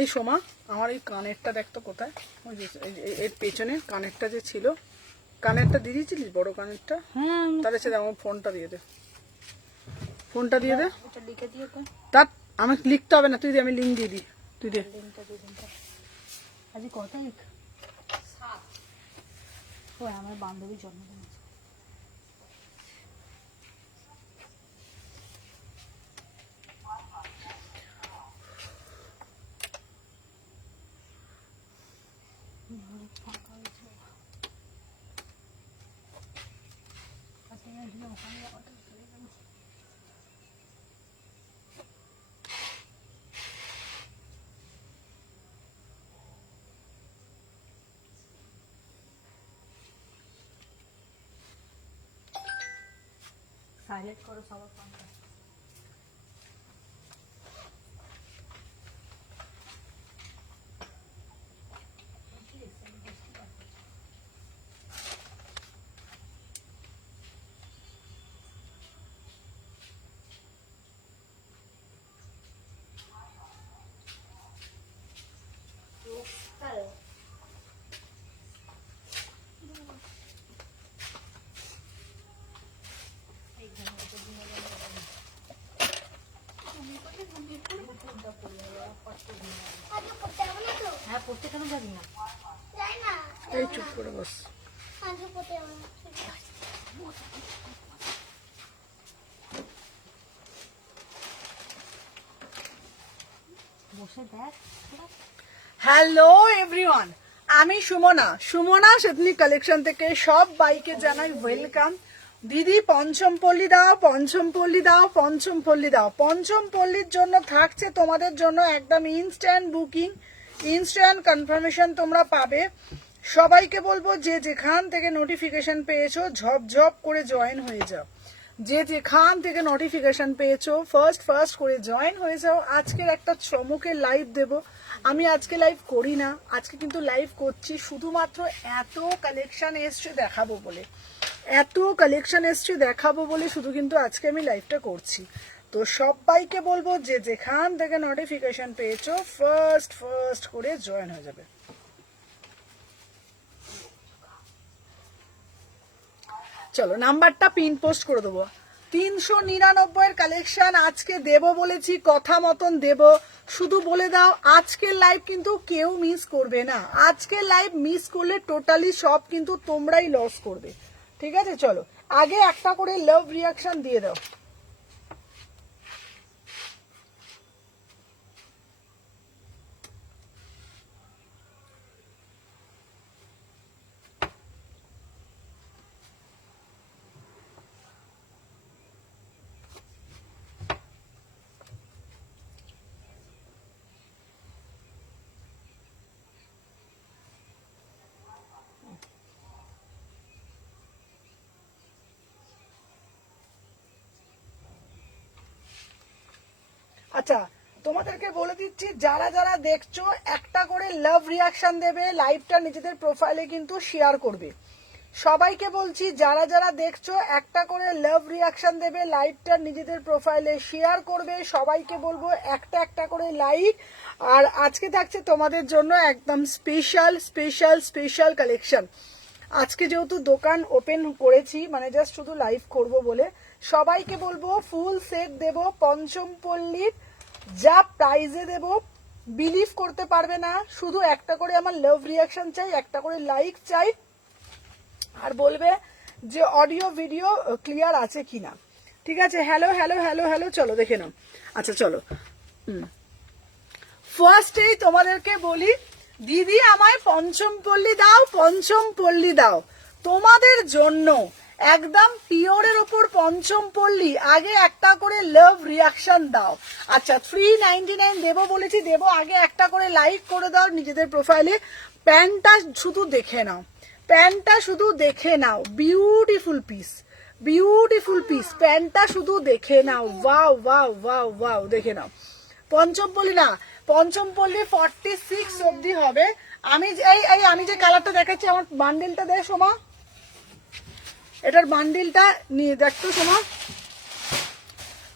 এই সোমা আমার এই কানেরটা দেখতো কোথায়, ওই যে এর পেছনে কানেরটা যে ছিল, কানেরটা দিয়ে দিয়েছিলিস বড় কানেরটা? হ্যাঁ তাহলে সে আমার ফোনটা দিয়ে দে, ফোনটা দিয়ে দে। এটা লিখে দিয়ে কই তার আমাকে লিখতে হবে না, তুই দে, আমি লিঙ্ক দিয়ে দিই, তুই দে। লিংকটা দিয়ে দিন। আজ কত তারিখ? 7। ও আমার বান্ধবীর জন্মদিন আছে। সাইলেন্ট করো সবার ফোনটা। হ্যাঁ পড়তে কেন যাবি না? এই চুপ করে বস। বসে দেখ। হ্যালো এভরিওয়ান, আমি সুমনা, সুমনা সেদিনী কালেকশন থেকে সব বাইকে জানাই ওয়েলকাম। দিদি পঞ্চম পল্লী দাও, পঞ্চম পল্লী দাও, পঞ্চম পল্লী দাও। পঞ্চম পল্লীর জন্য থাকছে তোমাদের জন্য একদম ইনস্ট্যান্ট বুকিং, ইনস্ট্যান্ট কনফার্মেশন তোমরা পাবে। সবাইকে বলবো যে যেখান থেকে নোটিফিকেশন পেয়েছো ঝপঝপ করে জয়েন হয়ে যাও, যে যেখান থেকে নোটিফিকেশন পেয়েছো ফার্স্ট করে জয়েন হয়ে যাও। আজকের একটা চমকের লাইভ দেব। আমি আজকে লাইভ করি না, আজকে কিন্তু লাইভ করছি শুধুমাত্র এত কালেকশন এসছে দেখাবো বলে, এত কালেকশন এসছে দেখাবো বলে শুধু কিন্তু আজকে আমি লাইভটা করছি। তো সবাইকে বলবো যে যেখান থেকে নোটিফিকেশন পেয়েছো ফার্স্ট করে জয়েন হয়ে যাবে। চলো নাম্বারটা পিন পোস্ট করে দেবো। 399 কালেকশন আজকে দেব বলেছি, কথা মতন দেব। শুধু বলে দাও আজকের লাইভ কিন্তু কেউ মিস করবে না, আজকের লাইভ মিস করলে টোটালি সব কিন্তু তোমরাই লস করবে। ঠিক আছে, চলো আগে একটা করে লাভ রিয়াকশন দিয়ে দাও। আচ্ছা তোমাদেরকে বলে দিচ্ছি, যারা যারা দেখছো একটা করে লাভ রিয়াকশন দেবে, লাইভটা নিজেদের প্রোফাইলে কিন্তু শেয়ার করবে। সবাইকে বলছি যারা যারা দেখছো একটা করে লাভ রিয়াকশন দেবে, লাইভটা নিজেদের প্রোফাইলে শেয়ার করবে। সবাইকে বলবো একটা একটা করে লাইক। আর আজকে থাকছে তোমাদের জন্য একদম স্পেশাল কালেকশন। আজকে যেহেতু দোকান ওপেন করেছি, মানে জাস্ট শুধু লাইভ করব বলে, সবাইকে বলবো ফুল সেট দেব পঞ্চম পল্লীর, যা প্রাইজে দেব বিলিভ করতে পারবে না। শুধু একটা করে আমার লাভ রিয়াকশন চাই, একটা করে লাইক চাই, আর বলবে যে অডিও ভিডিও ক্লিয়ার আছে কিনা। ঠিক আছে, হ্যালো হ্যালো হ্যালো হ্যালো, চলো দেখে নাও। আচ্ছা চলো, ফার্স্টেই তোমাদেরকে বলি, দিদি আমায় পঞ্চম পল্লী দাও, পঞ্চম পল্লী দাও। তোমাদের জন্য একদম পিওরের ওপর পঞ্চম পল্লী, আগে একটা করে লাভ রিয়াকশন দাও। আচ্ছা 399 দেবো বলেছি, দেবো, আগে একটা করে লাইক করে দাও নিজেদের প্রোফাইলে। প্যান্টটা শুধু দেখে নাও, প্যান্টটা শুধু দেখে নাও, বিউটিফুল পিস, বিউটিফুল পিস। প্যান্টটা শুধু দেখে নাও, ওয়াও ওয়াও ওয়াও ওয়াও, দেখে নাও। পঞ্চম পল্লী না, পঞ্চম পল্লী 46 অবধি হবে। আমি আমি যে কালারটা দেখাচ্ছি, আমার বান্ডিলটা দে সোমা, এটার বান্ডিলটা নিয়ে দেখতো সোমা।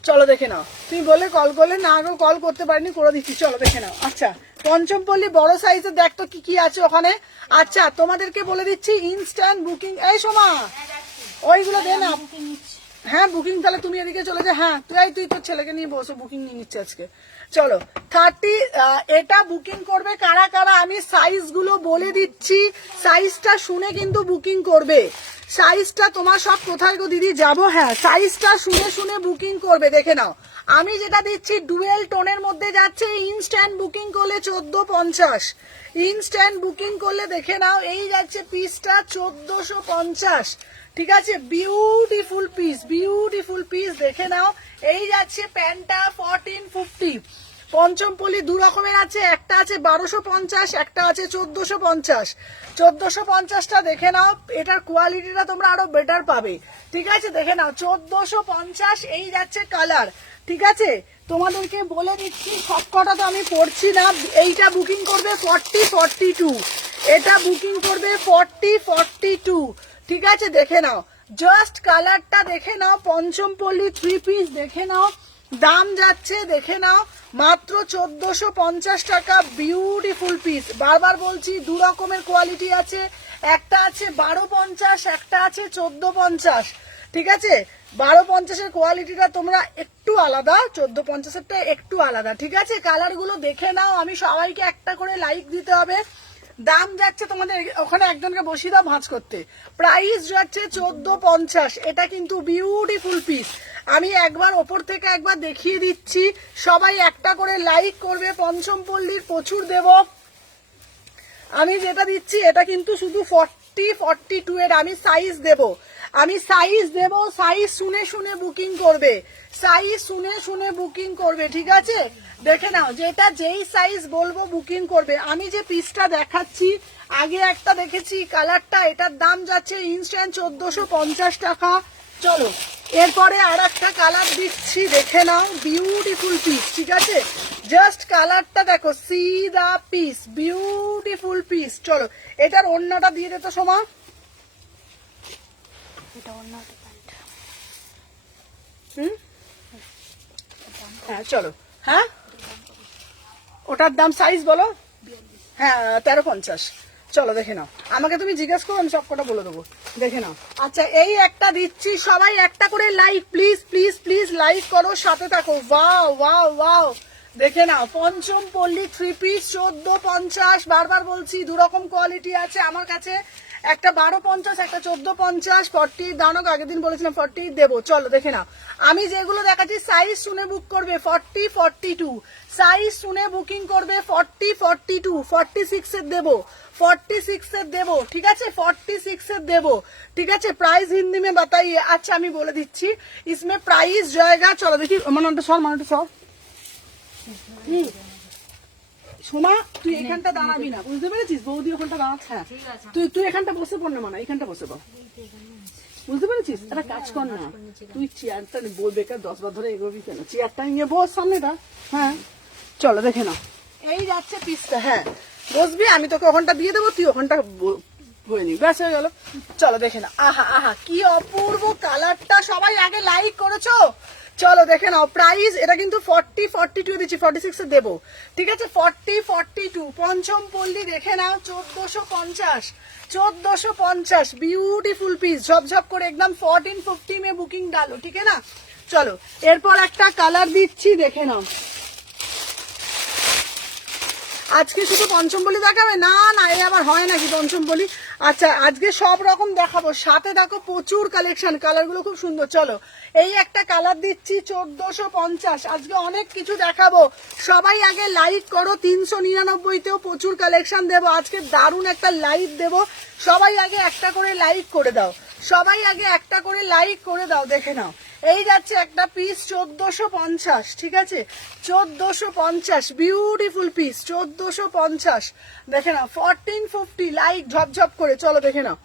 চলো দেখে নাও, তুমি বলে কল করলে না, আগেও কল করতে পারিনি, করে দিচ্ছি, চলো দেখে নাও। আচ্ছা পঞ্চমপল্লী বড় সাইজের দেখ তো কি কি আছে ওখানে। আচ্ছা তোমাদেরকে বলে দিচ্ছি ইনস্ট্যান্ট বুকিং। এই সোমা ওইগুলো দে না। হ্যাঁ বুকিং তাহলে তুমি এদিকে চলে যা। হ্যাঁ তুই তোর ছেলেকে নিয়ে বসো, বুকিং নিয়ে নিচ্ছে আজকে। চলো 30 এটা বুকিং করবে কারা কারা আমি সাইজ গুলো বলে দিচ্ছি, সাইজটা শুনে কিন্তু বুকিং করবে। সাইজটা তোমার সব কোথায় গো দিদি যাবো? হ্যাঁ সাইজটা শুনে শুনে বুকিং করবে। দেখে নাও আমি যেটা দিচ্ছি ডুয়েল টোনের মধ্যে যাচ্ছে, ইনস্ট্যান্ট বুকিং করলে 1450। ইনস্ট্যান্ট বুকিং করলে দেখে নাও এই যাচ্ছে পিসটা 1450। ঠিক আছে, বিউটিফুল পিস, বিউটিফুল পিস। দেখে নাও এই যাচ্ছে প্যান্টটা 1450। পঞ্চমপল্লী দু রকমের আছে, একটা আছে 1250, একটা আছে 1450। 1450টা দেখে নাও, এটার কোয়ালিটিটা তোমরা আরো বেটার পাবে। ঠিক আছে দেখে নাও 1450। এই যাচ্ছে কালার। ঠিক আছে তোমাদেরকে বলে দিচ্ছি সব কটা তো আমি পড়ছি না। এইটা বুকিং করবে 4042, এটা বুকিং করবে 4042। ঠিক আছে দেখে নাও জাস্ট কালারটা দেখে নাও। পঞ্চমপল্লী 3 পিস দেখে নাও, দাম যাচ্ছে দেখে নাও মাত্র 1450 টাকা। বিউটিফুল পিস, বারবার বলছি দু রকমের কোয়ালিটি আছে, একটা আছে 1250, একটা আছে 1450। ঠিক আছে 1250-এর কোয়ালিটিটা তোমরা একটু আলাদা, 1450-এরটা একটু আলাদা। ঠিক আছে কালার গুলো দেখে নাও। আমি সবাইকে একটা করে লাইক দিতে হবে। দাম যাচ্ছে তোমাদের ওখানে একজনকে বসিয়ে দাও ভাঁজ করতে, প্রাইস যাচ্ছে 1450। এটা কিন্তু বিউটিফুল পিস। আমি একবার ওপর থেকে একবার দেখিয়ে দিচ্ছি, সবাই একটা করে লাইক করবে। পঞ্চমপল্লীর প্রচুর দেব। আমি যেটা দিচ্ছি এটা কিন্তু শুধু 40-42 এর আমি সাইজ দেব। আমি সাইজ দেব, সাইজ শুনে শুনে বুকিং করবে, সাইজ শুনে শুনে বুকিং করবে। ঠিক আছে দেখে নাও যেটা যেই সাইজ বলবো বুকিং করবে। আমি যে পিসটা দেখাচ্ছি আগে একটা দেখেছি কালারটা, এটার দাম যাচ্ছে ইনস্ট্যান্ট 1450 টাকা। চলো এরপরে আর একটা কালার দিচ্ছি দেখে নাও, বিউটিফুল পিস। ঠিক আছে জাস্ট কালারটা দেখো, সি দা পিস, বিউটিফুল পিস। চলো এটার ওড়নাটা দিয়ে দে তো সোমা। এটা অন্য একটা প্যান্ট। হ্যাঁ চলো। হ্যাঁ ওটার দাম সাইজ বলো। হ্যাঁ 1350। চলো দেখে নাও, আমাকে তুমি জিজ্ঞেস করো আমি সব কটা বলে দেবো। দেখে নাও। আচ্ছা এই একটা দিচ্ছি, সবাই একটা করে like please please please like করো, সাথে থাকো। ওয়াও ওয়াও ওয়াও দেখে নাও পঞ্চমপল্লী 3 পিস 1450। বারবার বলছি দু রকম কোয়ালিটি আছে আমার কাছে, একটা 1250, একটা 1450। 40 দানক আগের দিন বলেছিলাম 40 দেবো। চলো দেখে নাও আমি যেগুলো দেখাচ্ছি সাইজ শুনে বুক করবে 40-42, সাইজ শুনে বুকিং করবে 40-42। 46 এর দেবো, 46 এর দেবো। ঠিক আছে 46 এর দেবো। ঠিক আছে প্রাইস হিন্দি में बताइए। আচ্ছা আমি বলে দিচ্ছি इसमें प्राइस जाएगा। চলো দেখি মানটা সর, মানটা সর। সোমা তুই এখানটা দাঁড়াবি না, বুঝতে পেরেছিস? বৌদি ওখানটা দাঁড়াচ্ছে। হ্যাঁ তুই এখানটা বসে পড় না, মানে এখানটা বসে পড়, বুঝতে পেরেছিস? একটা কাজ কর না, তুই চেয়ারটা বলবে 10 বার ধরে এগোবি কেন, চেয়ারটা নিয়ে বস সামনেটা। হ্যাঁ চলো দেখে নাও এই যাচ্ছে পিসটা। হ্যাঁ বসবি, আমি তোকে ওখানটা দিয়ে দেবো, তুই ওখানটা হয়ে নিবি, ব্যাস হয়ে গেল। চলো দেখে নাও, আহা আহা কি অপূর্ব কালারটা। সবাই আগে লাইক করেছো? চলো দেখে নাও প্রাইস, এটা কিন্তু 40-42 দিচ্ছি, 46 এ দেবো। ঠিক আছে 40-42। পঞ্চমপল্লী দেখে নাও 1450, 1450 বিউটিফুল পিস, ঝপঝপ করে একদম 1450 में বুকিং ডালো। ঠিক আছে না? চলো এরপর একটা কালার দিচ্ছি দেখে নাও। আজকে শুধু পঞ্চমপল্লী দেখাবে? না না এই আবার হয় নাকি পঞ্চমপল্লী। আচ্ছা আজকে সব রকম দেখাবো, সাথে দেখো প্রচুর কালেকশন, কালারগুলো খুব সুন্দর। চলো এই একটা কালার দিচ্ছি 1450। আজকে অনেক কিছু দেখাবো, সবাই আগে লাইক করো। 399-তেও প্রচুর কালেকশন দেবো আজকে, দারুণ একটা লাইভ দেবো। সবাই আগে একটা করে লাইক করে দাও, সবাই আগে একটা করে লাইক করে দাও। দেখে নাও এই যাচ্ছে একটা পিস 1450। ঠিক আছে 1450 বিউটিফুল পিস 1450। দেখে নাও 1450 লাইক ঝপঝপ করে। চলো দেখে নাও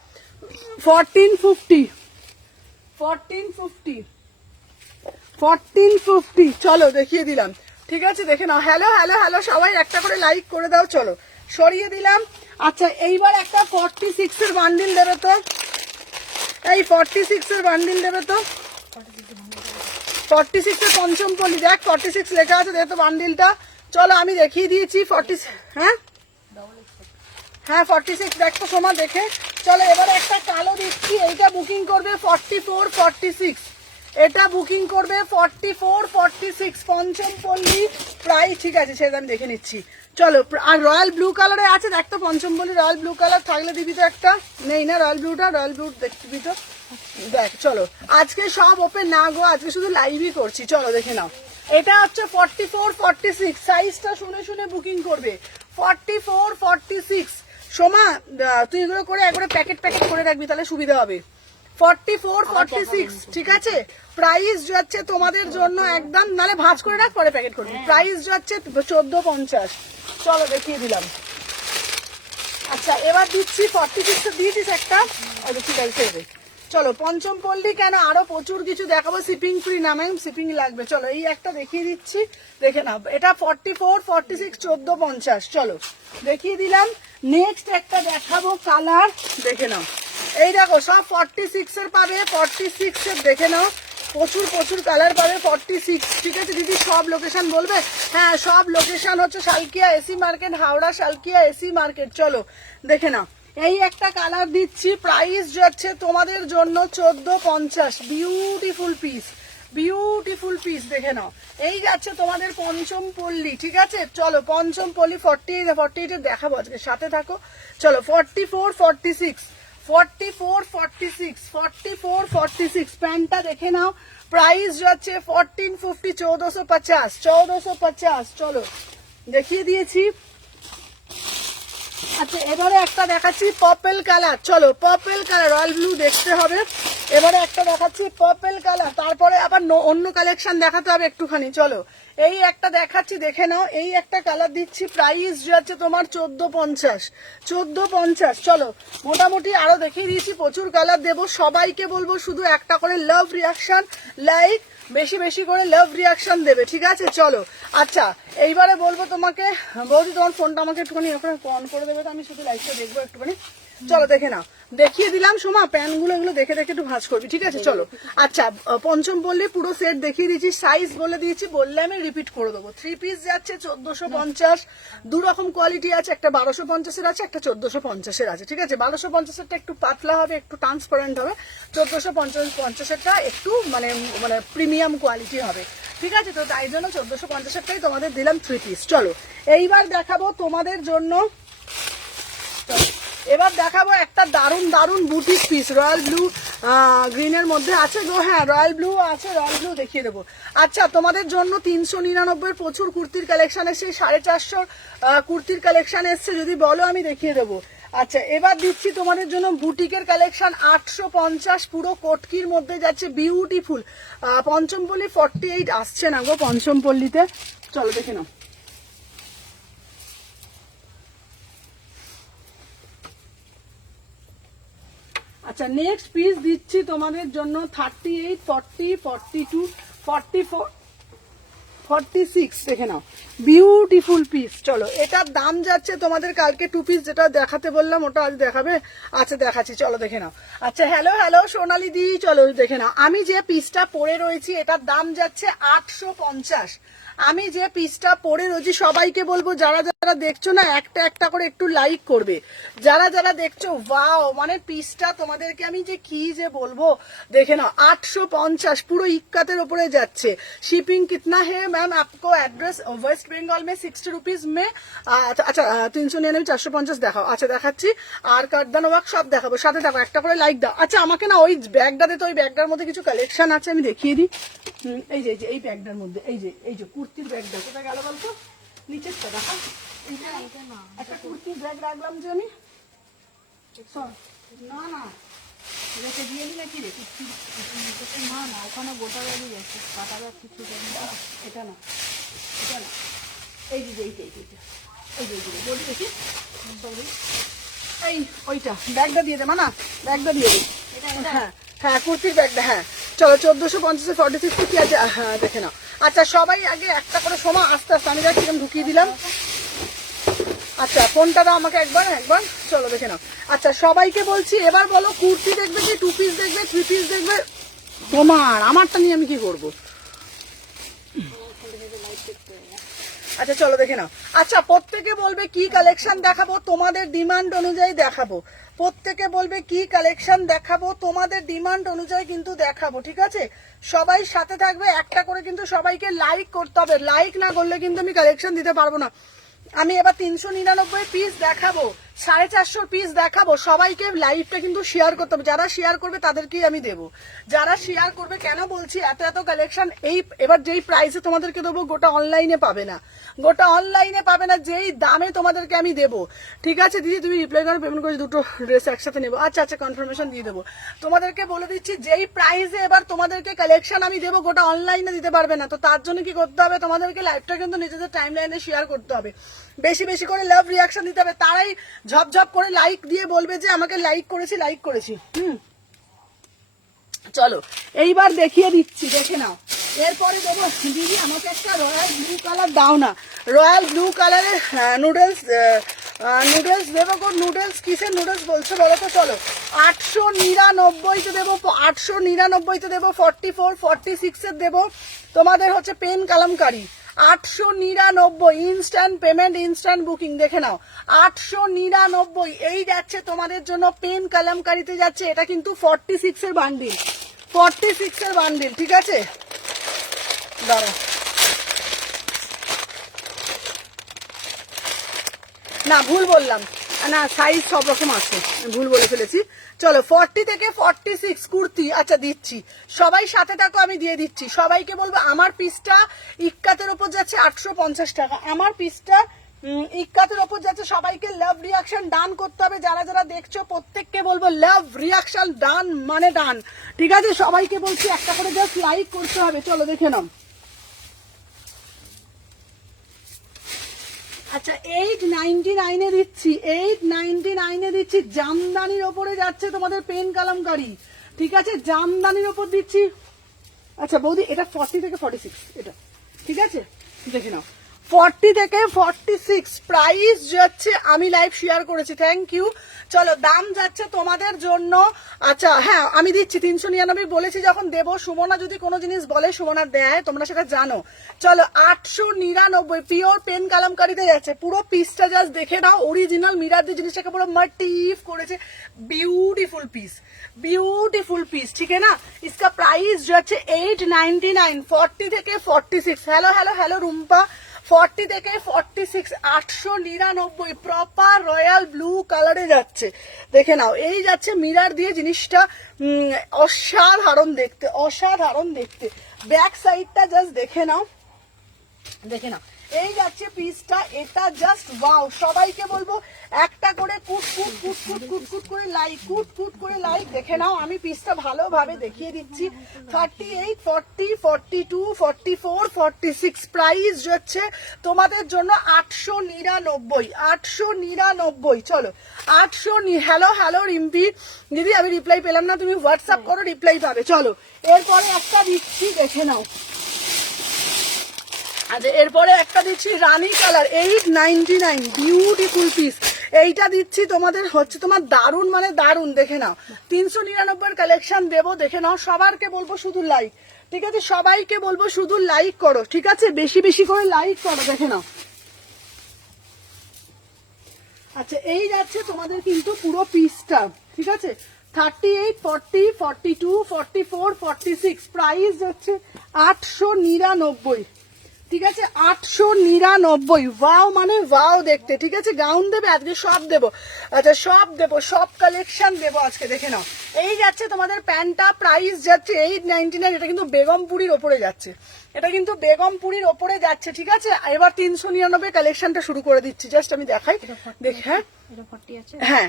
1450 চলো দেখিয়ে দিলাম। ঠিক আছে দেখে নাও। হ্যালো হ্যালো হ্যালো সবাই একটা করে লাইক করে দাও। চলো সরিয়ে দিলাম। আচ্ছা এইবার একটা 46 এর বান্ডিল দেবে তো, এই 46 এর বান্ডিল দেবে তো। 46 এর পঞ্চমপল্লী দেখ 46 লেখা আছে, দেখো বান্ডিলটা চলো আমি দেখিয়ে দিয়েছি 40, হ্যাঁ হ্যাঁ 46 দেখো সোমা দেখে। চলো এবারে একটা কালো দিচ্ছি, এইটা বুকিং করবে 44 46, এটা বুকিং করবে 44 46 পঞ্চম পল্লী প্রায়, ঠিক আছে সেটা আমি দেখে নিচ্ছি। চলো আর রয়্যাল ব্লু কালারে আছে দেখ তো, পঞ্চম পল্লী রয়্যাল ব্লু কালার থাকলে দিবি তো একটা, নেই না রয়্যাল ব্লু দেখবি তো দেখ। চলো আজকে সব ওপেন না গো, আজকে শুধু লাইভই করছি, চলো দেখে নাও। এটা হচ্ছে 44 46, সাইজটা শুনে শুনে বুকিং করবে 44 46। সোমা তুই এগুলো করে একবারে প্যাকেট করে রাখবি, তাহলে সুবিধা হবে। 44 46, ঠিক আছে। প্রাইস যাচ্ছে তোমাদের জন্য একদম, নালে ভাঁজ করে রাখ পরে প্যাকেট করবি। প্রাইস যাচ্ছে 1450। চলো দেখিয়ে দিলাম। আচ্ছা এবার দিচ্ছি 46 দিয়েছিস একটা, ঠিক আছে। চলো পঞ্চম পল্লী কেন, আরো প্রচুর কিছু দেখাবো, শিপিং ফ্রি না ম্যাম, শিপিং লাগবে। চলো এই একটা দেখিয়ে দিচ্ছি, দেখে নাও। এটা 44 46 1450। চলো দেখিয়ে দিলাম। নেক্সট একটা দেখাবো কালার, দেখে নাও। এই দেখো সব 46 এর পাবে, 46 এর দেখে নাও, প্রচুর কালার পাবে 46, ঠিক আছে দিদি। সব লোকেশন বলবে? হ্যাঁ সব লোকেশন হচ্ছে Salkia AC market, Howrah Salkia AC market. চলো দেখে নাও। এই একটা কালার দিচ্ছি, প্রাইস যাচ্ছে তোমাদের জন্য 1450। বিউটিফুল পিস দেখে নাও। এই যাচ্ছে তোমাদের পঞ্চম পল্লী, ঠিক আছে। চলো পঞ্চম পল্লী 48 দেখাবো আজকে, সাথে থাকো। চলো 44 46 44 46 44 46 প্যান্টটা দেখে নাও। প্রাইস যাচ্ছে 1450 1450। চলো দেখিয়ে দিয়েছি। আচ্ছা এবারে একটা দেখাচ্ছি পার্পল কালার। চলো পার্পল কালার, রয়্যাল ব্লু দেখতে হবে। এবারে একটা দেখাচ্ছি পার্পল কালার, তারপরে আবার অন্য কালেকশন দেখাতে হবে একটুখানি। চলো এই একটা দেখাচ্ছি, দেখে নাও। এই একটা কালার দিচ্ছি, প্রাইস যাচ্ছে তোমার 1450। চলো মোটামুটি আরো দেখিয়ে দিয়েছি, প্রচুর কালার দেবো। সবাইকে বলবো শুধু একটা করে লাভ রিয়াকশন, লাইক বেশি করে লাভ রিয়াকশন দেবে, ঠিক আছে। চলো আচ্ছা এইবারে বলবো তোমাকে, বৌদি তোমার ফোনটা আমাকে একটুখানি অন করে দেবে তো, আমি শুধু লাইভটা দেখবো একটুখানি। চলো দেখে নাও, দেখিয়ে দিলাম। সোমা প্যানগুলো এগুলো দেখে একটু ভাঁজ করবি, ঠিক আছে। চলো আচ্ছা পঞ্চম পল্লী পুরো সেট দেখিয়ে দিয়েছি, সাইজ বলে দিয়েছি, বললে আমি রিপিট করে দেবো। 3 পিস যাচ্ছে 1450, দু রকম কোয়ালিটি আছে, একটা 1250 আছে, একটা 1450 আছে, ঠিক আছে। 1250 একটু পাতলা হবে, একটু ট্রান্সপারেন্ট হবে, 1450 একটু মানে প্রিমিয়াম কোয়ালিটি হবে, ঠিক আছে। তো তাই জন্য 1450 তোমাদের দিলাম 3 পিস। চলো এইবার দেখাবো তোমাদের জন্য, এবার দেখাবো একটা দারুন বুটিক পিস, রয়্যাল ব্লু গ্রিনের মধ্যে আছে গো। হ্যাঁ রয়্যাল ব্লু আছে, রয়্যাল ব্লু দেখিয়ে দেবো। আচ্ছা তোমাদের জন্য 399 প্রচুর কুর্তির কালেকশন এসছে, 450 কুর্তির কালেকশন এসছে, যদি বলো আমি দেখিয়ে দেবো। আচ্ছা এবার দিচ্ছি তোমাদের জন্য বুটিকের কালেকশন 850, পুরো কটকির মধ্যে যাচ্ছে, বিউটিফুল। পঞ্চম পল্লী 48 আসছে না গো পঞ্চম পল্লীতে। চলো দেখে নাও। আচ্ছা নেক্সট পিস দিচ্ছি তোমাদের জন্য 38 40 42 44 46, দেখে নাও বিউটিফুল পিস। চলো এটার দাম যাচ্ছে তোমাদের, কালকে 2 পিস যেটা দেখাতে বললাম ওটা আজ দেখাবে। আচ্ছা দেখাচ্ছি, চলো দেখে নাও। আচ্ছা হ্যালো সোনালি দি, চলো দেখে নাও। আমি যে পিসটা পরে রয়েছি এটার দাম যাচ্ছে 850। আমি যে পিসটা পরে রয়েছি, সবাইকে বলবো যারা যারা দেখছো না একটা করে একটু লাইক করবে, যারা যারা দেখছো। ওয়াও মানে পিসটা তোমাদেরকে আমি যে কি যে বলবো, দেখে নাও 850 পুরো ইক্কাতের উপরে যাচ্ছে। শিপিং कितना है मैम आपको? एड्रेस वेस्ट बंगाल में 60 रुपीज में। আচ্ছা 399 450 দেখাও। আচ্ছা দেখাচ্ছি, আর কাটদান ওয়ার্ক সব দেখাবো, সাথে দেখো একটা করে লাইক দাও। আচ্ছা আমাকে না ওই ব্যাগটা দে তো, ওই ব্যাগটার মধ্যে কিছু কালেকশন আছে, আমি দেখিয়ে দিই। এই যে এই ব্যাগটার মধ্যে এই যে কুর্তির ব্যাগটা কোথায় গেল বলতো, নিচেরটা দেখা। একটা কুর্তির ব্যাগ রাখলাম যে আমি, না রেখে দিয়ে নি নাকি রে, না ওখানে গোটা গাড়ি গেছে, কাটা ব্যাগ কিছু এটা না এই যে এইটা এই যে বলি দেখি, এই ওইটা ব্যাগটা দিয়ে দে মানা, ব্যাগটা দিয়ে দে। হ্যাঁ কুর্তির ব্যাগটা, হ্যাঁ চলো 1450 46 কি আছে, হ্যাঁ দেখে নাও। আচ্ছা সবাই আগে একটা করে সমা, আস্তে আমি দেখ কিরকম ঢুকিয়ে দিলাম। আচ্ছা ফোনটা দাও আমাকে একবার। চলো দেখে নাও। আচ্ছা সবাইকে বলছি, এবার বলো কুর্তি দেখবে কি 2 পিস দেখবে 3 পিস দেখবে? আমারটা নিয়ে আমি কি করবো? আচ্ছা চলো দেখে নাও। আচ্ছা প্রত্যেকে বলবে কি কালেকশন দেখাবো, তোমাদের ডিমান্ড অনুযায়ী দেখাবো। প্রত্যেকে বলবে কি কালেকশন দেখাবো, তোমাদের ডিমান্ড অনুযায়ী কিন্তু দেখাবো, ঠিক আছে? সবাই সাথে থাকবে, একটা করে কিন্তু সবাইকে লাইক করতে হবে, লাইক না করলে কিন্তু আমি কালেকশন দিতে পারবো না। আমি এবার 399 পিস দেখাবো, 450 পিস দেখাবো, সবাইকে লাইভটা কিন্তু শেয়ার করতে হবে, যারা শেয়ার করবে তাদেরকেই আমি দেবো। যারা শেয়ার করবে, কেন বলছি এত এত কালেকশন, এই এবার যেই প্রাইসে তোমাদেরকে দেবো গোটা অনলাইনে পাবে না, গোটা অনলাইনে পাবে না, যেই দামে তোমাদেরকে আমি দেবো, ঠিক আছে? দিদি তুমি রিপ্লাই করে পেমেন্ট করে দুটো ড্রেস একসাথে নেবো, আচ্ছা আচ্ছা কনফার্মেশন দিয়ে দেবো। তোমাদেরকে বলে দিচ্ছি যেই প্রাইসে এবার তোমাদেরকে কালেকশন আমি দেবো গোটা অনলাইনে দিতে পারবে না, তো তার জন্য কি করতে হবে, তোমাদেরকে লাইভটা কিন্তু নিজেদের টাইম লাইনে শেয়ার করতে হবে, বেশি বেশি করে লাভ রিয়াকশন দিতে হবে, তারাই ঝপঝপ করে লাইক দিয়ে বলবে যে আমাকে লাইক করেছি লাইক করেছি। চলো এইবার দেখিয়ে দিচ্ছি, দেখে নাও। এরপরে দেবো, দিদি আমাকে একটা রয়্যাল ব্লু কালার দাও না, রয়্যাল ব্লু কালারের নুডলস, নুডলস দেবো গো। নুডলস কিসের নুডলস বলছো বলো তো? চলো 899-তে দেবো, 899-তে দেবো, 44 46-এর দেবো তোমাদের হচ্ছে pen Kalamkari, 899 instant payment instant booking, দেখে নাও 899 এই যাচ্ছে তোমাদের জন্য পেন কালামকারিতে যাচ্ছে, এটা কিন্তু 46-এর বান্ডিল, 46-এর বান্ডিল, ঠিক আছে? দাঁড়া না ভুল বললাম, না সাইজ সব রকম আছে, ভুল বলে ফেলেছি। চলো 40 থেকে 46 কুর্তি, আচ্ছা দিচ্ছি, সবাই সাথে থাকো, আমি দিয়ে দিচ্ছি। সবাইকে বলবো আমার পিসটা ইক্কাতের ওপর যাচ্ছে 850 টাকা, আমার পিসটা ইক্কাতের ওপর যাচ্ছে। সবাইকে লাভ রিয়াকশন ডান করতে হবে, যারা যারা দেখছো প্রত্যেককে বলবো লাভ রিয়াকশন ডান মানে ডান, ঠিক আছে? সবাইকে বলছি একটা করে জাস্ট লাইক করতে হবে। চলো দেখে নাও। আচ্ছা 899-এ দিচ্ছি, 899-এ দিচ্ছি, জামদানির ওপরে যাচ্ছে তোমাদের পেন কালামকারি, ঠিক আছে? জামদানির ওপর দিচ্ছি। আচ্ছা বৌদি এটা 40 থেকে 46, এটা ঠিক আছে? দেখে নাও 40 থেকে 46 প্রাইস যাচ্ছে, আমি লাইভ শেয়ার করেছি, থ্যাংক ইউ। চলো দাম যাচ্ছে তোমাদের জন্য, আচ্ছা হ্যাঁ আমি দিচ্ছি 399 বলেছি যখন দেবো। সুমনা যদি কোনো জিনিস বলে সুমনা দেয়, তোমরা সেটা জানো। চলো 899 পিওর পেন কালামকারিতে যাচ্ছে, পুরো পিসটা জাস্ট দেখে নাও, অরিজিনাল মিরার দিয়ে জিনিসটাকে পুরো মোটিভ করেছে, বিউটিফুল পিস, বিউটিফুল পিস, ঠিক है ना? इसका प्राइस যাচ্ছে 899, 40 থেকে 46। হ্যালো হ্যালো হ্যালো রুম্পা, 40 থেকে 46, 899 প্রপার রয়্যাল ব্লু কালারে যাচ্ছে, দেখে নাও। এই যাচ্ছে মিরার দিয়ে জিনিসটা, অসাধারণ দেখতে, অসাধারণ দেখতে। ব্যাক সাইডটা জাস্ট দেখে নাও, দেখে নাও এই যাচ্ছে পিসটা, এটা জাস্ট ওয়াও। সবাইকে বলবো একটা করে কুট কুট কুট কুট কুট কুট করে লাইক, কুট কুট করে লাইক, দেখে নাও। আমি পিসটা ভালোভাবে দেখিয়ে দিচ্ছি। 38, 40, 42, 44, 46 প্রাইস যাচ্ছে তোমাদের জন্য 899, 899। চলো 800। হ্যালো হ্যালো রিম্পি দিদি, আমি রিপ্লাই পেলাম না, তুমি হোয়াটসঅ্যাপ করো, রিপ্লাই পাবে। চলো এরপরে একটা দিচ্ছি, দেখে নাও। আচ্ছা এরপরে একটা দিচ্ছি রানী কালার, 899 বিউটিফুল পিস, এইটা দিচ্ছি তোমাদের হচ্ছে তোমার দারুন মানে দারুন, দেখে নাও। 399 কালেকশন দেবো, দেখে নাও। সবারকে বলবো শুধু লাইক, ঠিক আছে? সবাইকে বলবো শুধু লাইক করো, ঠিক আছে? বেশি বেশি করে লাইক করো, দেখে নাও। আচ্ছা এই যাচ্ছে তোমাদের কিন্তু পুরো পিসটা, ঠিক আছে? 38, 40, 42, 44, 46 প্রাইস যাচ্ছে 899, ঠিক আছে? 899। ওয়াও মানে ওয়াও দেখতে, ঠিক আছে? গাউন দেবে আজকে, সব দেবো, আচ্ছা সব দেবো, সব কালেকশন দেবো আজকে, দেখে নাও। এই যাচ্ছে তোমাদের প্যান্টটা, প্রাইস যাচ্ছে 899, এটা কিন্তু বেগমপুরির ওপরে যাচ্ছে, এটা কিন্তু বেগমপুরির ওপরে যাচ্ছে, ঠিক আছে? এবার 399 কালেকশনটা শুরু করে দিচ্ছি, জাস্ট আমি দেখাই, দেখি। হ্যাঁ হ্যাঁ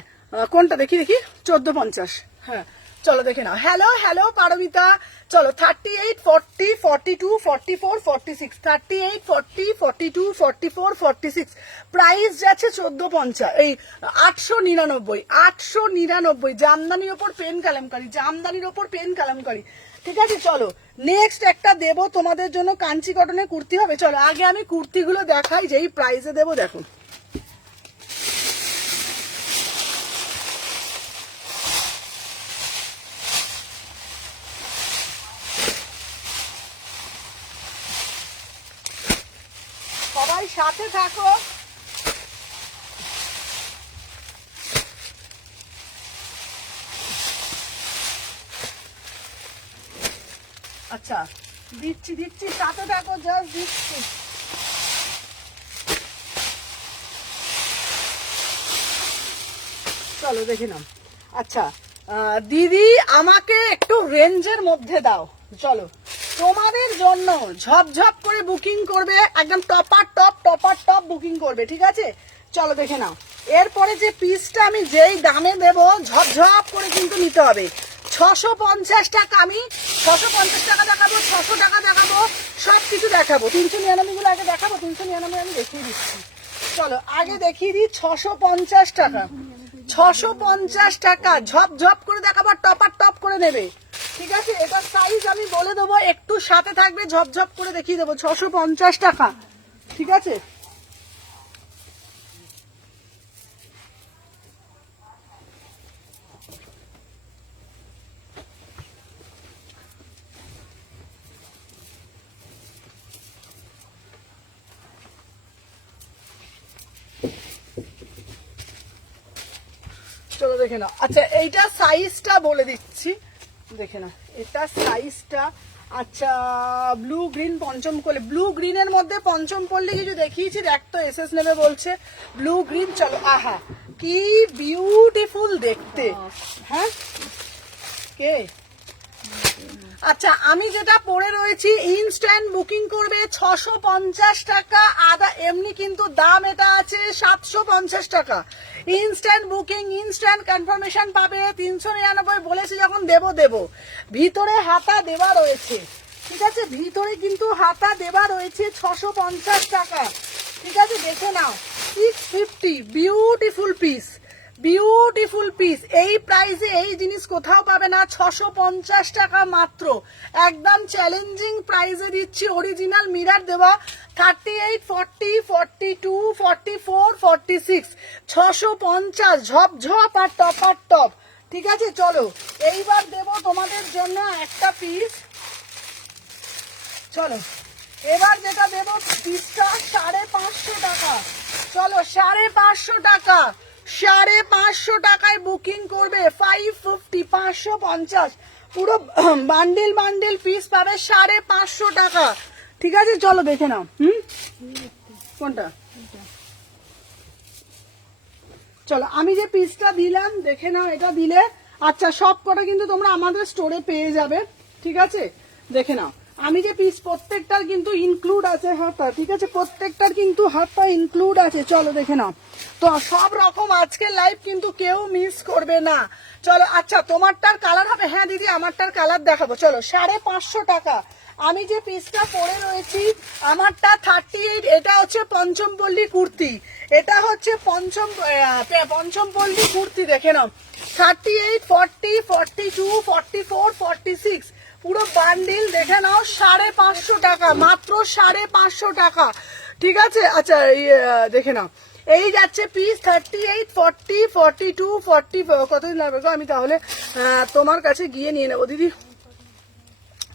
কোনটা দেখি, দেখি 1450, হ্যাঁ চলো দেখে নাও। হ্যালো হ্যালো পারমিতা, চলো 38, 40, 42, 44, 46, 38, 40, 42, 44, 46 প্রাইস যাচ্ছে 1450, এই 899, 899 জামদানির ওপর পেন কালামকারি, জামদানির ওপর পেন কালামকারি, ঠিক আছে? চলো নেক্সট একটা দেবো তোমাদের জন্য, কাঞ্চি কটনের কুর্তি হবে। চলো আগে আমি কুর্তিগুলো দেখাই যেই প্রাইসে দেবো, দেখো। সবাই সাথে থাকো। আচ্ছা দিচ্ছি দিচ্ছি, সাথে থাকো, জাস্ট দিচ্ছি। চলো দেখে নাও। আচ্ছা দিদি আমাকে একটু রেঞ্জের মধ্যে দাও। চলো তোমাদের জন্য ঝপঝপ করে বুকিং করবে, একদম টপার টপ বুকিং করবে, ঠিক আছে? চলো দেখে নাও। এরপরে যে পিসটা আমি যেই দামে দেব ঝপঝপ করে কিন্তু নিতে হবে। 650 টাকা, আমি 650 টাকা দেখাবো, 600 টাকা দেখাবো, সব কিছু দেখাবো। 399 গুলো আগে দেখাবো, 399 আমি দেখিয়ে দিচ্ছি। চলো আগে দেখিয়ে দিই 650 টাকা। 650 টাকা ঝপঝপ করে দেখাবো, টপার টপ করে নেবে, ঠিক আছে? এটার সাইজ আমি বলে দেবো, একটু সাথে থাকবে, ঝপঝপ করে দেখিয়ে দেবো। 650 টাকা, ঠিক আছে? চলো দেখে নাও। আচ্ছা এইটা সাইজটা বলে দিচ্ছি, দেখে নাও এটা সাইজটা। আচ্ছা ব্লু গ্রিন পঞ্চমপল্লী, ব্লু গ্রিনের মধ্যে পঞ্চমপল্লী কিছু দেখিয়েছি, দেখ তো এসএস নেবে বলছে ব্লু গ্রিন। চলো আহা কি বিউটিফুল দেখতে, হ্যাঁ কে? আচ্ছা আমি যেটা পরে রয়েছি, ইনস্ট্যান্ট বুকিং করবে 650 টাকা আদা, এমনি কিন্তু দাম এটা আছে 750 টাকা। ইনস্ট্যান্ট বুকিং, ইনস্ট্যান্ট কনফার্মেশন পাবে। 399 বলেছে যখন দেব। ভিতরে হাতা দেওয়া রয়েছে, ঠিক আছে? ভিতরে কিন্তু হাতা দেওয়া রয়েছে। 650 টাকা, ঠিক আছে? দেখে নাও 650, বিউটিফুল পিস, বিউটিফুল পিস। এই প্রাইসে এই জিনিস কোথাও পাবে না, 650 টাকা মাত্র, একদম চ্যালেঞ্জিং প্রাইসে দিচ্ছি। অরিজিনাল মিরার দেওয়া, 38, 40, 42, 44, 46, 650 ঝপঝপ আর টপ, ঠিক আছে? চলো এইবার দেব তোমাদের জন্য একটা পিস। চলো এবার যেটা দেবো পিসটা 550 টাকা। চলো 550 টাকা, 550 টাকায় বুকিং করবে। 550, 550 পুরো বান্ডিল পিস পাবে 550 টাকা, ঠিক আছে? চলো দেখে নাও। কোনটা? চলো আমি যে পিসটা দিলাম দেখে নাও, এটা দিলে। আচ্ছা সব কটা কিন্তু তোমরা আমাদের স্টোরে পেয়ে যাবে, ঠিক আছে? দেখে নাও আমি যে পিস, প্রত্যেকটার কিন্তু ইনক্লুড আছে হাতা, ঠিক আছে? প্রত্যেকটার কিন্তু হাতা ইনক্লুড আছে। চলো দেখে নাও। তো সব রকম আজকের লাইভ কিন্তু কেউ মিস করবে না। চলো আচ্ছা তোমারটার কালার হবে? হ্যাঁ দিদি আমারটার কালার দেখাবো। চলো 550 টাকা। আমি যে পিসটা পরে রয়েছি আমারটা 38, এটা হচ্ছে পঞ্চমপল্লী কুর্তি, এটা হচ্ছে পঞ্চমপল্লী কুর্তি, দেখে নাও 38, 40, 42, 44, 46 পুরো বান্ডিল, দেখে নাও 550 টাকা মাত্র, 550 টাকা, ঠিক আছে? আচ্ছা দেখে নাও এই যাচ্ছে পিস 38, 40, 42, 44। কতদিন লাগবে গো? আমি তাহলে তোমার কাছে গিয়ে নিয়ে নেবো। দিদি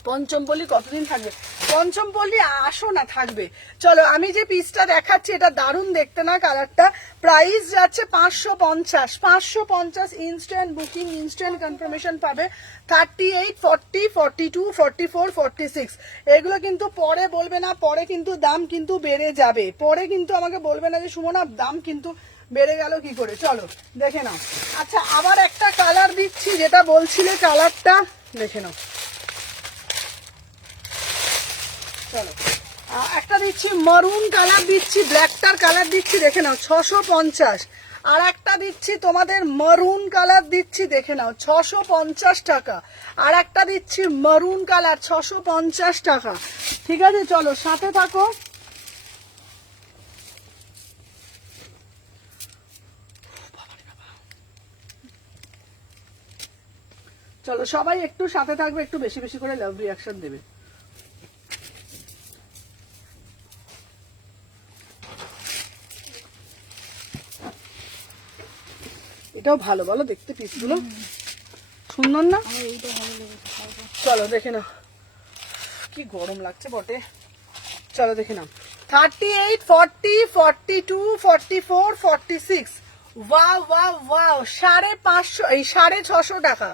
পঞ্চমপল্লী কতদিন থাকবে? পঞ্চমপল্লী আসো না, থাকবে। চলো আমি যে পিসটা দেখাচ্ছি এটা দারুণ দেখতে না কালারটা। প্রাইস যাচ্ছে 550, 550। ইনস্ট্যান্ট বুকিং, ইনস্ট্যান্ট কনফার্মেশন পাবে। 38, 40, 42, 44, 46 এগুলো কিন্তু পরে বলবে না, পরে কিন্তু দাম কিন্তু বেড়ে যাবে। পরে কিন্তু আমাকে বলবে না যে সুমনা দাম কিন্তু বেড়ে গেল কি করে। চলো দেখে নাও। আচ্ছা আবার একটা কালার দিচ্ছি, যেটা বলছিলে কালারটা দেখে নাও। চলো একটা দিচ্ছি মারুন কালার, দিচ্ছি ব্ল্যাকটার কালার দিচ্ছি, দেখে নাও 650। আর একটা দিচ্ছি তোমাদের মারুন কালার দিচ্ছি, দেখে নাও 650 টাকা। আর একটা দিচ্ছি মারুন কালার 650 টাকা, ঠিক আছে? চলো সাথে থাকো। চলো সবাই একটু সাথে থাকবে, একটু বেশি বেশি করে লাভ রিয়াকশন দেবে। এটাও ভালো বলো দেখতে, পিসগুলো সুন্দর না? চলো দেখে নাও, কি গরম লাগছে বটে। চলো দেখে নাও 38, 40, 42, 44, 46। ওয়াও ওয়াও ওয়াও, 550, এই 650 টাকা।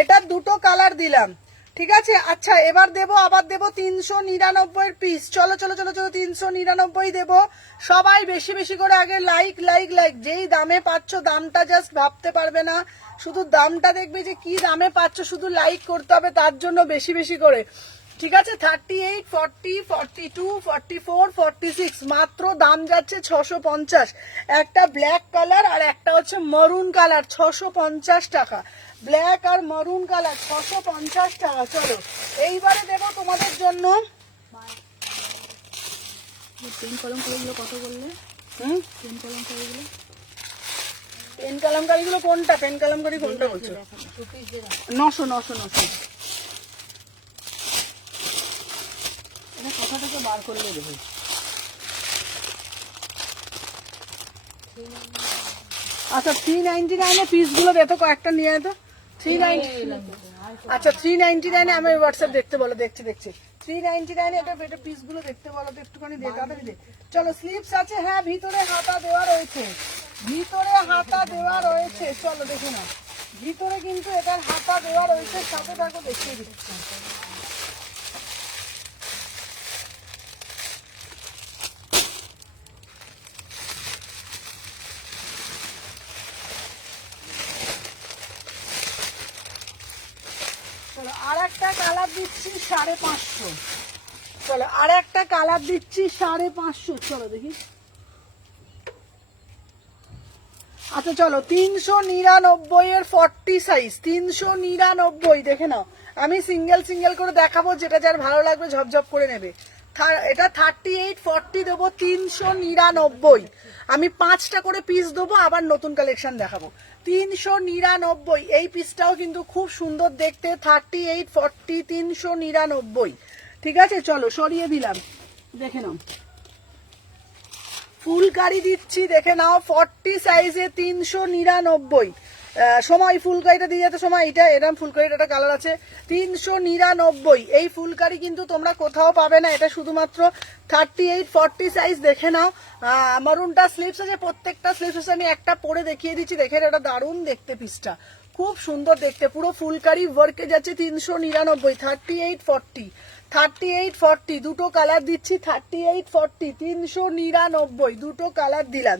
এটা দুটো কালার দিলাম, ঠিক আছে। আচ্ছা এবার দেবো, আবার দেবো 399 পিস। চলো চলো চলো চলো, 399 দেবো। সবাই বেশি বেশি করে আগে লাইক লাইক লাইক। যেই দামে পাচ্ছ, দামটা জাস্ট ভাবতে পারবে না, শুধু দামটা দেখবে যে কি দামে পাচ্ছ, শুধু লাইক করতে হবে তার জন্য বেশি বেশি করে, ঠিক আছে। 38, 40, 42, 44, 46, মাত্র দাম যাচ্ছে 650। একটা ব্ল্যাক কালার আর একটা হচ্ছে মরুন কালার, 650 টাকা। ব্ল্যাক আর মরুন কালার 650 টাকা। চলো এইবারে দেবো তোমাদের জন্য পেন কলমকারিগুলো কত বললে? পেন কলমকারিগুলো, পেন কালামকারিগুলো কোনটা? পেন কালামকারি কোনটা বলছো? 900 900 900। এটা কোথা থেকে বার করলে দেখো। আচ্ছা 399 পিসগুলো দে তো, কয়েকটা নিয়ে আয় তো। 399, আচ্ছা 399 আমি হোয়াটসঅ্যাপ দেখতে বলো, দেখছি দেখছি। 399 এটা পিসগুলো দেখতে বলো তো একটুখানি, দে তাড়াতাড়ি দে। চলো স্লিপস আছে, হ্যাঁ ভিতরে হাতা দেওয়া রয়েছে, ভিতরে হাতা দেওয়া রয়েছে। চলো দেখে নাও, ভিতরে কিন্তু এটার হাতা দেওয়া রয়েছে, সাথে থাকো দেখিয়ে দিচ্ছি। চলো আর একটা কালার দিচ্ছি 550। চলো আর একটা কালার দিচ্ছি 550। চলো দেখি। আচ্ছা চলো 399 এর 40 সাইজ, 399 দেখে নাও। আমি সিঙ্গেল সিঙ্গেল করে দেখাবো, যেটা যার ভালো লাগবে ঝপঝপ করে নেবে। এটা 38, 40 দেবো 399। আমি 5টা করে পিস দেবো, আবার নতুন কালেকশন দেখাবো। 399 এই পিসটাও কিন্তু খুব সুন্দর দেখতে। 38, 40, 399, ঠিক আছে। চলো সরিয়ে দিলাম, দেখে নাও। ফুলকারি দিচ্ছি দেখে নাও, 40 সাইজে 399। সময় ফুলকারিটা দিয়ে যেতে, সময় এটা এরকম ফুলকারিটা একটা কালার আছে 399। এই ফুলকারি কিন্তু তোমরা কোথাও পাবে না, এটা শুধুমাত্র 38, 40 সাইজ। দেখে নাও মারুনটা স্লিপস আছে, প্রত্যেকটা স্লিপস আছে। আমি একটা পরে দেখিয়ে দিচ্ছি, দেখে এটা দারুণ দেখতে, পিসটা খুব সুন্দর দেখতে, পুরো ফুলকারি ওয়ার্কে যাচ্ছে 399। 38, 40, 38, 40 দুটো কালার দিচ্ছি। 38, 40, 399 দুটো কালার দিলাম,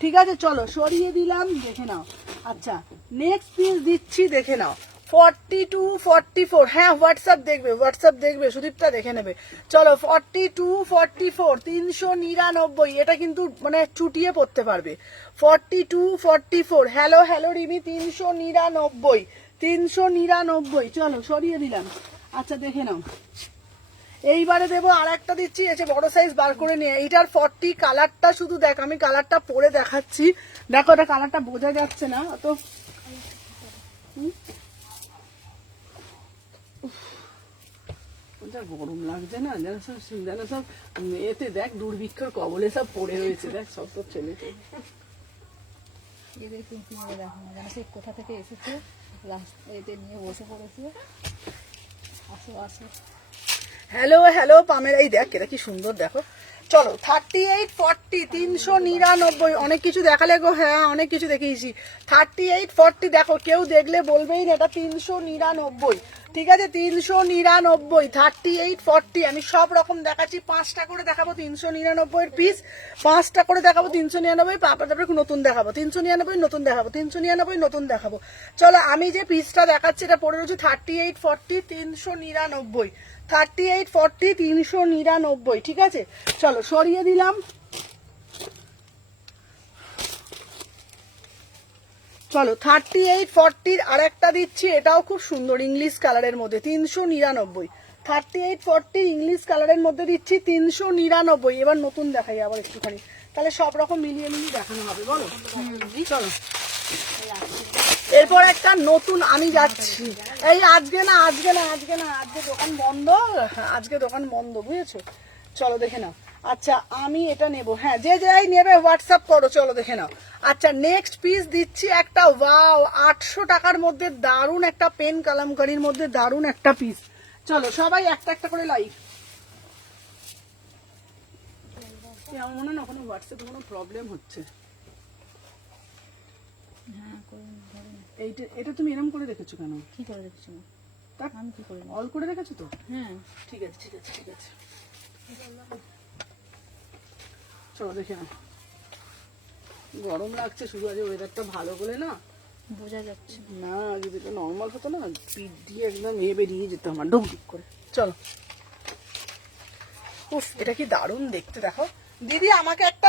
ঠিক আছে। চলো সরিয়ে দিলাম, দেখে নাও। আচ্ছা নেক্সট পিস দিচ্ছি, দেখে নাও 42, 44। হ্যাঁ হোয়াটসঅ্যাপ দেখবে, হোয়াটসঅ্যাপ দেখবে, সুদীপটা দেখে নেবে। চলো 42, 44, 399। এটা কিন্তু মানে চুটিয়ে পড়তে পারবে। 42, 44। Hello hello Rimi, 399, 399। চলো সরিয়ে দিলাম। আচ্ছা দেখে নাও, এইবারে দেবো আর একটা দিচ্ছি, এসে বড় সাইজ বার করে নিয়ে। এইটার 40 কালারটা শুধু দেখ, আমি কালারটা পরে দেখাচ্ছি। দেখো এটা কালারটা বোঝা যাচ্ছে না অত। গরম লাগছে না, যেন সব এতে দেখ দুর্ভিক্ষর কবলে সব পড়ে রয়েছে, দেখ সব তোর ছেলে। এদের কিন্তু দেখো না, যেন সে কোথা থেকে এসেছে, এতে নিয়ে বসে পড়েছে। আসো আসো। হ্যালো হ্যালো পামের, এই দেখ এটা কি সুন্দর দেখো। চলো 38, 40, 399। অনেক কিছু দেখালে গো, হ্যাঁ অনেক কিছু দেখিয়েছি। 38, 40 দেখো, কেউ দেখলে বলবেই না এটা 399, ঠিক আছে। 399, 38, 40 আমি সব রকম দেখাচ্ছি। 5টা করে দেখাবো 399 এর পিস, 5টা করে দেখাবো 399। তারপরে নতুন দেখাবো 399, নতুন দেখাবো 399, নতুন দেখাবো। চলো আমি যে পিসটা দেখাচ্ছি এটা পড়ে রয়েছে 38, 40, 399। 38, 40, 399, ঠিক আছে। চলো সরিয়ে দিলাম। চলো 38, 40 আর একটা দিচ্ছি, এটাও খুব সুন্দর ইংলিশ কালারের মধ্যে 399। 38, 40 ইংলিশ কালারের মধ্যে দিচ্ছি 399। এবার নতুন দেখাই আবার একটুখানি, তাহলে সব রকম মিলিয়ে মিলিয়ে দেখানো হবে, বলো। চলো এরপর একটা নতুন আমি যাচ্ছি। এই আজকে না আজকে না আজকে না আজকে দোকান বন্ধ, আজকে দোকান বন্ধ, বুঝেছো। চলো দেখে নাও। আচ্ছা আমি এটা নেব, হ্যাঁ যে যাই নেবে হোয়াটসঅ্যাপ করো। চলো দেখে নাও। আচ্ছা নেক্সট পিস দিচ্ছি একটা, ওয়াও 800 টাকার মধ্যে দারুণ একটা পেন কালামকারির মধ্যে দারুণ একটা পিস। চলো সবাই একটা একটা করে লাইক। আমার মনে হয় না ওখানে হোয়াটসঅ্যাপে কোনো প্রবলেম হচ্ছে। হ্যাঁ করুন ধরুন। এটা তুমি এরকম করে রেখেছো কেন? কি করে দেখছো? তা আমি কি করে অল করে রেখেছো তো? হ্যাঁ ঠিক আছে ঠিক আছে ঠিক আছে, চলো দেখে নাও। গরম লাগছে শুধু, আজ ওয়েদারটা ভালো বলে না। বোঝা যাচ্ছে। না যদি এটা নর্মাল হতো না, পিঠ দিয়ে একদম বেরিয়ে যেত আমার ডুব ডুব করে। চলো, উফ এটা কি দারুণ দেখতে, দেখো। দিদি আমাকে একটা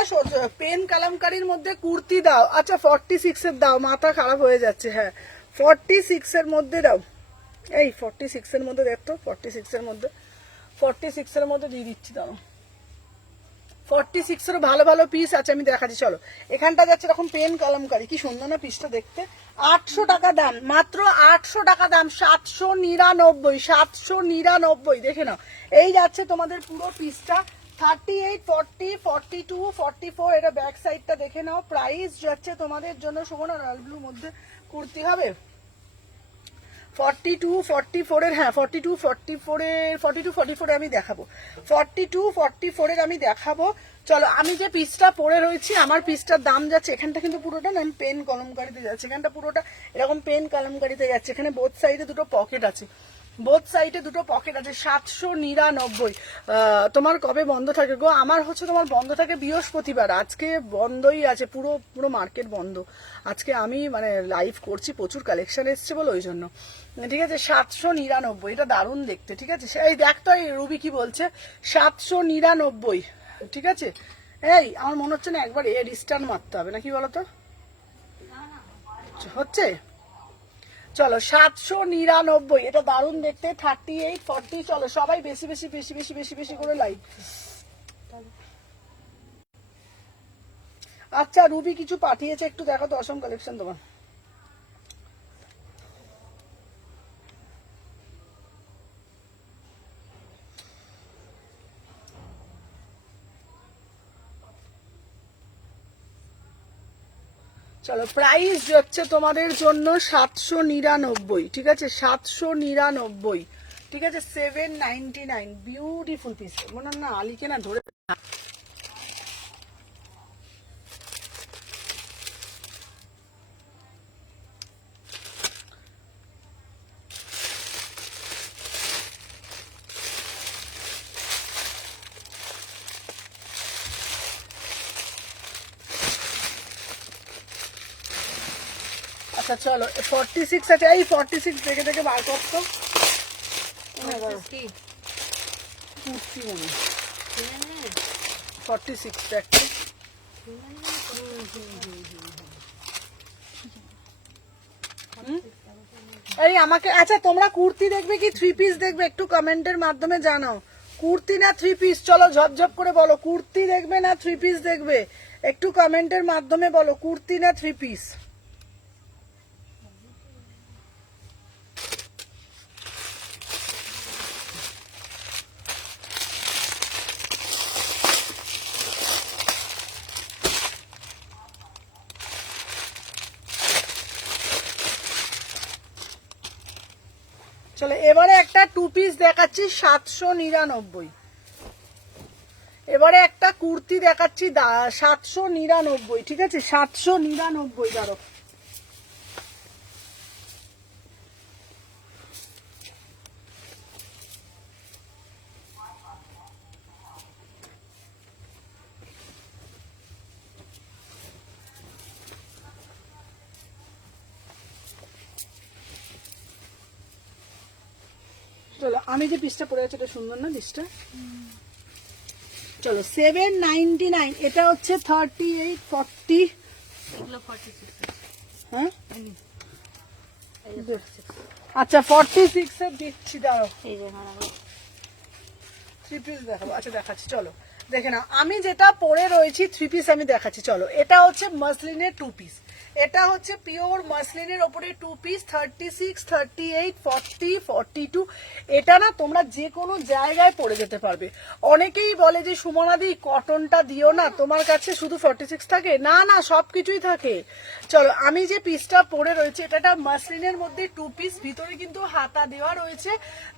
পেন কালামকারীর মধ্যে কুর্তি দাও। আচ্ছা 46 এর দাও, মাথা খারাপ হয়ে যাচ্ছে। হ্যাঁ 46 এর মধ্যে দাও। এই 46 এর মধ্যে দেখতো, 46 এর মধ্যে, 46 এর মধ্যে দিয়ে দিচ্ছি। দাও 46 এর ভালো ভালো পিস আছে, আমি দেখাচ্ছি। চলো, এখানটা যাচ্ছে এরকম পেন কালামকারী, কি সুন্দর না পিসটা দেখতে। 800 টাকা দাম, মাত্র 800 টাকা দাম। 799, 799, দেখে নাও। এই যাচ্ছে তোমাদের পুরো পিসটা। 38, 40, 42, 44, এটা ব্যাক সাইডটা দেখে নাও। প্রাইস যাচ্ছে তোমাদের জন্য সুমনা, রয়্যাল ব্লু মধ্যে কুর্তি হবে 42, 44 এর, হ্যাঁ 42, 44 এর, 42, 44 আমি দেখাবো। 42, 44 এর আমি দেখাবো। চলো, আমি যে পিসটা পরে রয়েছি, আমার পিসটার দাম যাচ্ছে, এখানটা কিন্তু পুরোটা না পেন কলমকারিতে যাচ্ছে, এখানটা পুরোটা এরকম পেন কলমকারিতে যাচ্ছে। এখানে বোথ সাইডে দুটো পকেট আছে, বোথ সাইডে দুটো পকেট আছে। 799। তোমার কবে বন্ধ থাকে গো? আমার হচ্ছে তোমার বন্ধ থাকে বৃহস্পতিবার, আজকে বন্ধই আছে, পুরো পুরো মার্কেট বন্ধ। আজকে আমি মানে লাইভ করছি, প্রচুর কালেকশন এসছে বলে ওই জন্য। ঠিক আছে, 799, এটা দারুণ দেখতে। ঠিক আছে, এই দেখ তো, এই রুবি কি বলছে, 799। ঠিক আছে, এই আমার মনে হচ্ছে না একবার রিস্টার্ন মারতে হবে নাকি বলতো, হচ্ছে। চলো 799, এটা দারুণ দেখতে। 38, 40, চলো সবাই বেশি বেশি বেশি বেশি বেশি বেশি করে লাইক। আচ্ছা রুবি কিছু পাঠিয়েছে, একটু দেখো তো অসম কালেকশন তোমার। চলো, প্রাইস হচ্ছে তোমাদের জন্য 799। ঠিক আছে, 799। ঠিক আছে, 799, বিউটিফুল পিস। মনে হয় না আলিকে না ধরে। আচ্ছা চলো, 46 আছে, এই 46 দেখে দেখে বার করতো। কি? কুর্তি মনে 46 দেখতে। এই আমাকে, আচ্ছা তোমরা কুর্তি দেখবে কি 3 পিস দেখবে, একটু কমেন্টের মাধ্যমে জানাও। কুর্তি না 3 পিস, চলো ঝপঝপ করে বলো, কুর্তি দেখবে না 3 পিস দেখবে, একটু কমেন্টের মাধ্যমে বলো, কুর্তি না 3 পিস। চলো এবারে একটা 2 পিস দেখাচ্ছি 799। এবারে একটা কুর্তি দেখাচ্ছি 799। ঠিক আছে, 799। ধরো চলো, আমি যে পিসটা পরে আছি এটা সুন্দর না পিসটা। চলো 799, এটা হচ্ছে 38, 40। এগুলো 46। হ্যাঁ এই যে 46। আচ্ছা 46 এর দিচ্ছি, দাঁড়ো এই যে হ্যাঁ 3 পিস দেখাবো। আচ্ছা দেখাচ্ছি, চলো দেখে নাও। আমি যেটা পরে রয়েছি 3 পিস আমি দেখাচ্ছি। চলো, এটা হচ্ছে মাসলিনের 2 পিস, এটা হচ্ছে পিওর মাসলিনের ওপরে 2 পিস 36, 38, 40, 42। এটা না তোমরা যে কোনো জায়গায় পরে যেতে পারবে। অনেকেই বলে যে সুমনাদি কটনটা দিও না, তোমার কাছে শুধু 46 থাকে। না না, সবকিছুই থাকে। চলো, আমি যে পিসটা পরে রয়েছে এটা মাসলিনের মধ্যে 2 পিস, ভিতরে কিন্তু হাতা দেওয়া রয়েছে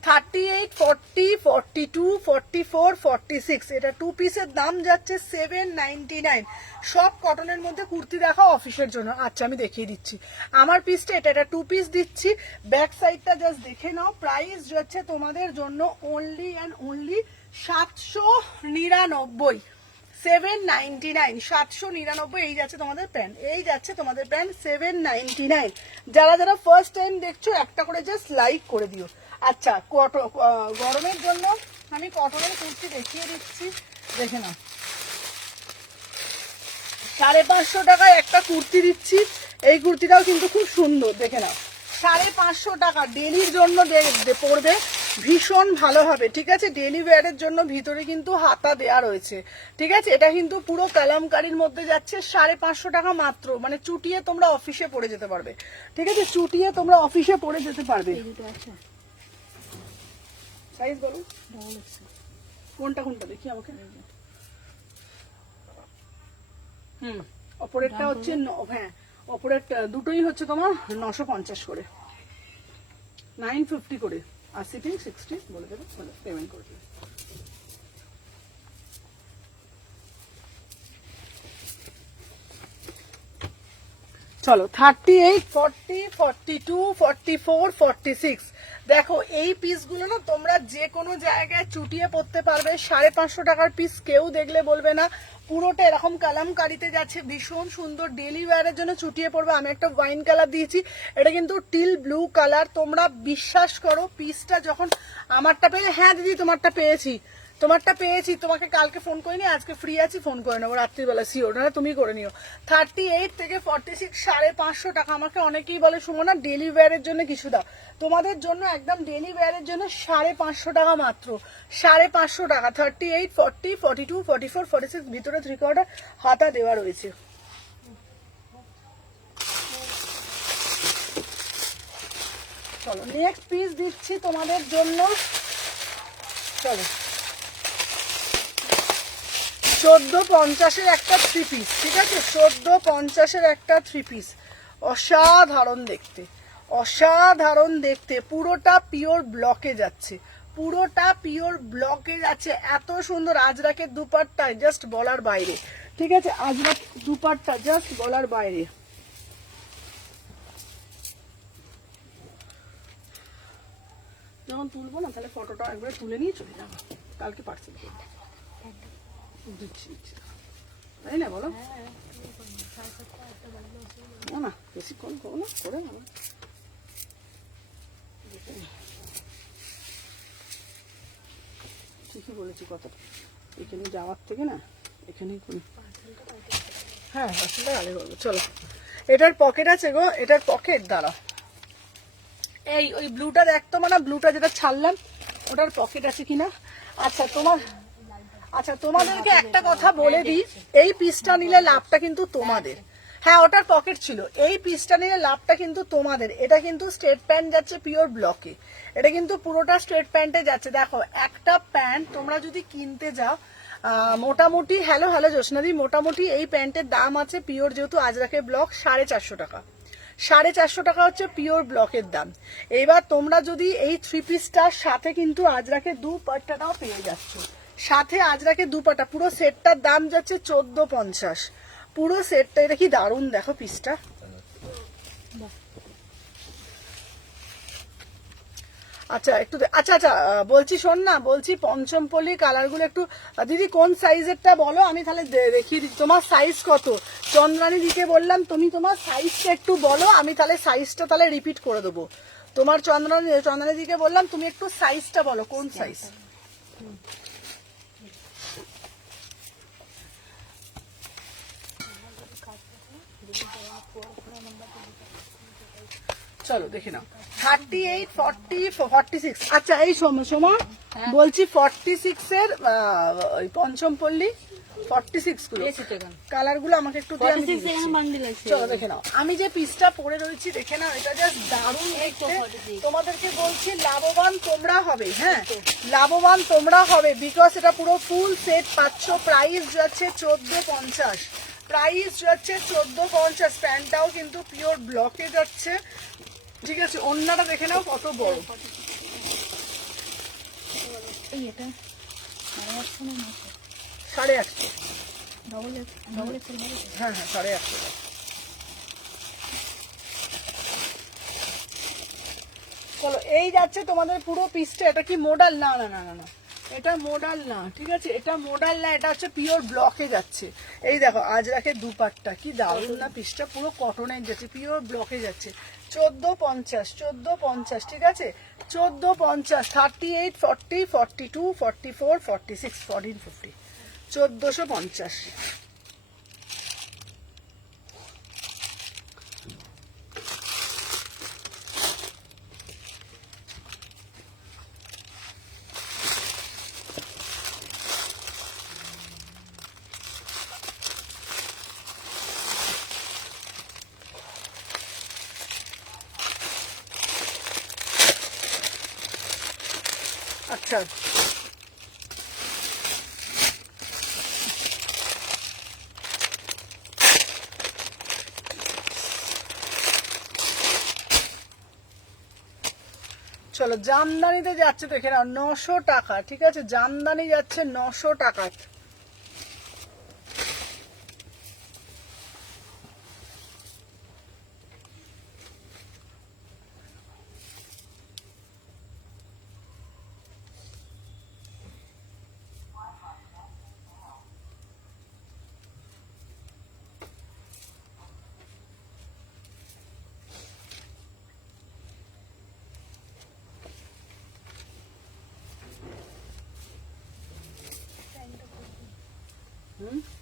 38, 40, 42, 44, 46। এটা 2 পিসের দাম যাচ্ছে 799। সব কটনের মধ্যে কুর্তি দেখা অফিসের জন্য। আচ্ছা, আমি দেখিয়ে দিচ্ছি আমার পিসটা। এটা 2 পিস দিচ্ছি। ব্যাক সাইডটা জাস্ট দেখে নাও। প্রাইস যাচ্ছে তোমাদের জন্য অনলি অ্যান্ড অনলি 799, 799, 799। এই যাচ্ছে তোমাদের প্যান্ট, এই যাচ্ছে তোমাদের প্যান্ট 799। যারা যারা ফার্স্ট টাইম দেখছো একটা করে জাস্ট লাইক করে দিও। আচ্ছা, গরমের জন্য আমি কটনের কুর্তি দেখিয়ে দিচ্ছি, দেখে নাও। 550 টাকায় একটা কুর্তি দিচ্ছি। এই কুর্তিটাও কিন্তু খুব সুন্দর, দেখে নাও। 550 টাকা ডেলির জন্য পড়বে, ভীষণ ভালো হবে। ঠিক আছে, ডেলি ওয়্যারের জন্য ভিতরে কিন্তু হাতা দেয়া রয়েছে। ঠিক আছে, এটা কিন্তু পুরো কালামকারীর মধ্যে যাচ্ছে 550 টাকা মাত্র। মানে চুটিয়ে তোমরা অফিসে পরে যেতে পারবে। ঠিক আছে, চুটিয়ে তোমরা অফিসে পরে যেতে পারবে। সাইজ বলো কোনটা কোনটা দেখি আমাকে। অপরেরটা হচ্ছে হ্যাঁ, অপরের দুটোই হচ্ছে তোমার 950 করে, 950 করে। আর সিটিং 60 বলে দেবে, পেমেন্ট করে দেবে। চলো, 38, 40, 42, 44, 46। দেখো, এই পিসগুলো না তোমরা যে কোনো জায়গায় চুটিয়ে পড়তে পারবে। 550 টাকার পিস কেউ দেখলে বলবে না। পুরোটা এরকম কালামকারিতে যাচ্ছে, ভীষণ সুন্দর ডেলি ওয়্যারের জন্য চুটিয়ে পড়বে। আমি একটা ওয়াইন কালার দিয়েছি, এটা কিন্তু টিল ব্লু কালার। তোমরা বিশ্বাস করো, পিসটা যখন আমারটা পেয়ে, হ্যাঁ দিদি তোমারটা পেয়েছি, তোমারটা পেয়েছি, তোমাকে কালকে ফোন করিনি, আজকে ফ্রি আছি, ফোন করে নেবো রাত্রিবেলা, শিওর না তুমি করে নিও। 38 থেকে 46, 550 টাকা। আমাকে অনেকেই বলে সুমনা ডেলি ওয়্যারের জন্য কিছু দাও, তোমাদের জন্য একদম ডেলি ওয়্যারের জন্য 550 টাকা মাত্র, 550 টাকা। 38, 40, 42, 44, 46, ভিতরে 3/4 হাতা দেওয়া রয়েছে। চলো, নেক্সট পিস দিচ্ছি তোমাদের জন্য। চলো, 1450-এর একটা 3 পিস। ঠিক আছে, 1450-এর একটা 3 পিস। অসাধারণ দেখতে, অসাধারণ দেখতে। পুরোটা পিওর ব্লকে যাচ্ছে, পুরোটা পিওর ব্লকে যাচ্ছে। এত সুন্দর আজরাকের দুপাট্টা, জাস্ট বলার বাইরে। ঠিক আছে, আজরাক দুপাট্টা জাস্ট বলার বাইরে। যখন তুলবো না, তাহলে ফটোটা একবার তুলে নিয়ে চলে যাবো, কালকে পার্সেল করবো। তাই না বলো? না বেশিক্ষণ করো না, করে আমার ঠিকই বলেছি কথাটা। এখানে যাওয়ার থেকে না এখানেই করি। হ্যাঁ, পার্সেলটা আগে করবো। চলো, এটার পকেট আছে গো, এটার পকেট দাঁড়া। এই ওই ব্লুটা দেখতো, মানে ব্লুটা যেটা ছাড়লাম ওটার পকেট আছে কিনা। আচ্ছা, তোমাদেরকে একটা কথা বলে দিই, এই পিসটা নিলে লাভটা কিন্তু তোমাদের। হ্যাঁ, ওটার পকেট ছিল। এই পিসটা নিলে লাভটা কিন্তু তোমাদের। এটা কিন্তু স্ট্রেট প্যান্ট যাচ্ছে পিওর ব্লকে, এটা কিন্তু পুরোটা স্ট্রেট প্যান্টে যাচ্ছে। দেখো, একটা প্যান্ট তোমরা যদি কিনতে যাও মোটামুটি, হ্যালো জ্যোৎস্নাদি, মোটামুটি এই প্যান্টের দাম আছে পিওর, যেহেতু আজরাকের ব্লক, 450 টাকা। 450 টাকা হচ্ছে পিওর ব্লকের দাম। এইবার তোমরা যদি এই 3 পিসটার সাথে কিন্তু আজরাকের দুপাট্টাটাও পেয়ে যাচ্ছ, সাথে আজরাকের দুপাট্টা, পুরো সেটটার দাম যাচ্ছে 1450। পুরো সেটটা, এটা কি দারুণ দেখো পিসটা। আচ্ছা একটু আচ্ছা বলছি, শোন না, বলছি পঞ্চমপল্লী কালারগুলো একটু দিদি কোন সাইজেরটা বলো, আমি তাহলে দেখিয়ে দিচ্ছি। তোমার সাইজ কত? চন্দ্রানী দিকে বললাম, তুমি তোমার সাইজটা একটু বলো, আমি তাহলে সাইজটা তাহলে রিপিট করে দেবো। তোমার চন্দ্রানী দিকে বললাম, তুমি একটু সাইজটা বলো, কোন সাইজ? চলো দেখে নাও। 38, 40, 46। আচ্ছা, এই সময় বলছি 46 এর পঞ্চমপল্লী 46 গুলো বেশি টাকা কালার গুলো আমাকে একটু দিয়ে আমি 46 দিয়ে এখানে দিচ্ছি। বান্ডিল আছে চলো দেখে নাও, আমি যে পিসটা পরে রয়েছি দেখে নাও, এটা জাস্ট দারুণ দেখতে। 46 তোমাদেরকে বলছি লাভবান তোমরা হবে, হ্যাঁ লাভবান তোমরা হবে, বিকজ এটা পুরো ফুল সেট পাচ্ছ। প্রাইস যাচ্ছে 1450, প্রাইস যাচ্ছে 1450। প্যান্টটাও কিন্তু পিওর ব্লকে যাচ্ছে, ঠিক আছে। অন্যটা দেখে নাও কত বড়, এই এটা 850 না 850, ডবল এক্সেল হবে হ্যাঁ হ্যাঁ 850। চলো এই যাচ্ছে তোমাদের পুরো পিসটা। এটা কি মডাল? না না না না না, এটা মডাল না, ঠিক আছে, এটা মডাল না, এটা হচ্ছে পিওর ব্লকে যাচ্ছে। এই দেখো আজরাকের দুপাট্টা কি দারুণ না, পিসটা পুরো কটনের যাচ্ছে, পিওর ব্লকে যাচ্ছে। 1450, 1450, ঠিক আছে, 1450। 38, 40, 42, 44, 46, 1450, 1450। আচ্ছা চলো জামদানিতে যাচ্ছে দেখে নাও 900 টাকা, ঠিক আছে, জামদানি যাচ্ছে 900 টাকা।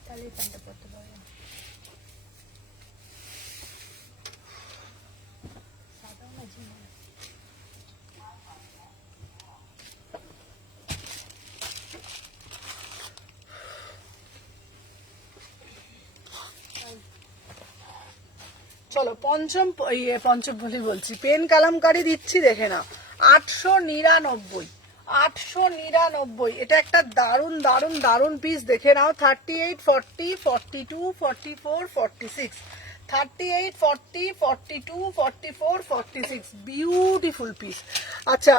তাহলে প্যান্টটা পরতে পারবে সাদা না জিনা চলো পঞ্চম বলছি, পেন কালামকারি দিচ্ছি দেখে নাও 899, 899। এটা একটা দারুন দারুন দারুন পিস, দেখে নাও। 38, 40, 42, 44, 46, 38, 40, 42, 44, 46, বিউটিফুল পিস। আচ্ছা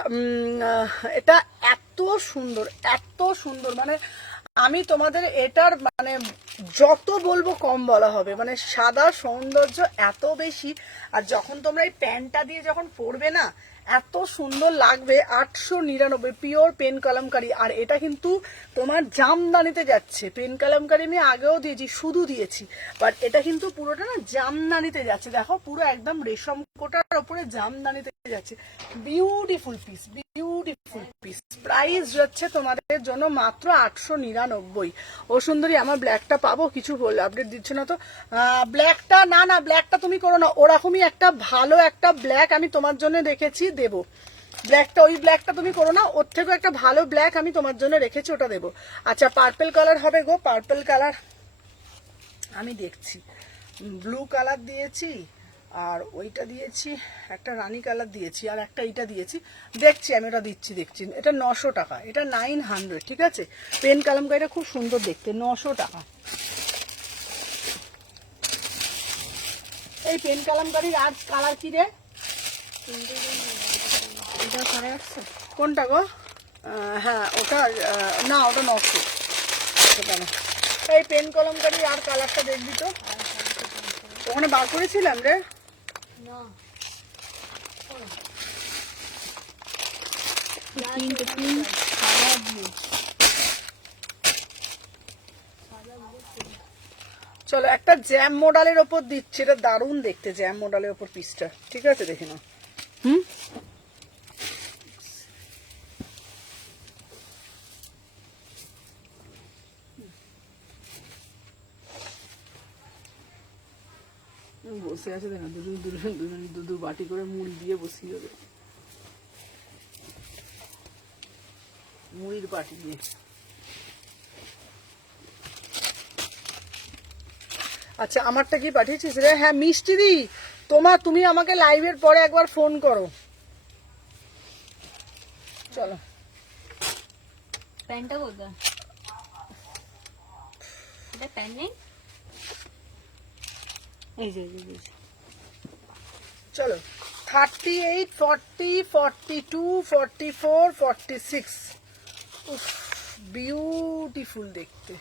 এটা এত সুন্দর, এত সুন্দর, মানে আমি তোমাদের এটার মানে যত বলবো কম বলা হবে, মানে সাদা সৌন্দর্য এত বেশি। আর যখন তোমরা এই প্যান্টটা দিয়ে যখন পরবে না, এত সুন্দর লাগবে। 899, পিওর পেন কালামকারি। আর এটা কিন্তু তোমার জামদানিতে যাচ্ছে। পেন কালামকারি আমি আগেও দিয়েছি, শুধু দিয়েছি, বাট এটা কিন্তু পুরোটা না জামদানিতে যাচ্ছে। দেখো পুরো একদম রেশম কোটার উপরে জামদানিতে যাচ্ছে। Beautiful piece, beautiful piece. Price যাচ্ছে তোমাদের জন্য মাত্র 899। ও সুন্দরী, আমার ব্ল্যাকটা পাবো? কিছু বললে আপডেট দিচ্ছে না তো। ব্ল্যাকটা না না, ব্ল্যাকটা তুমি করো না, ওরকমই একটা ভালো একটা ব্ল্যাক আমি তোমার জন্য রেখেছি, দেবো। ব্ল্যাকটা, ওই ব্ল্যাকটা তুমি করো না, ওর থেকেও একটা ভালো ব্ল্যাক আমি তোমার জন্য রেখেছি, ওটা দেবো। আচ্ছা পার্পল কালার হবে গো, পার্পল কালার আমি দেখছি। ব্লু কালার দিয়েছি, আর ওইটা দিয়েছি, একটা রানী কালার দিয়েছি, আর একটা এইটা দিয়েছি, দেখছি আমি ওটা দিচ্ছি, দেখছি। এটা 900 টাকা, এটা 900, ঠিক আছে। পেন কালামকারিটা খুব সুন্দর দেখতে, 900 টাকা। এই পেন কালামকারির আর কালার কি রে? এটা 850 কোনটা গো? হ্যাঁ ওটা না, ওটা 900, ওটা না। এই পেন কলমকারির আর কালারটা দেখবি তো, ওখানে বার করেছিলাম রে। না তিনটে, তিন সাদা ব্লু। চলো একটা জ্যাম মডেলের ওপর দিচ্ছি, এটা দারুণ দেখতে, জ্যাম মডেলের ওপর পিসটা, ঠিক আছে, দেখে নাও। বসে আছে দেখো, দুটো বাটি করে মুড়ি দিয়ে বসিয়ে দেবে, মুড়ির বাটি দিয়ে। আচ্ছা আমারটা কি পাঠিয়েছিস রে? হ্যাঁ মিষ্টি দি, তুমি আমাকে লাইভের পরে একবার ফোন করো। চলো প্যান্টটা কোথায়? এটা প্যান্ট নেই? এই যে চলো 38, 40, 42, 44, 46। উফ বিউটিফুল দেখতে।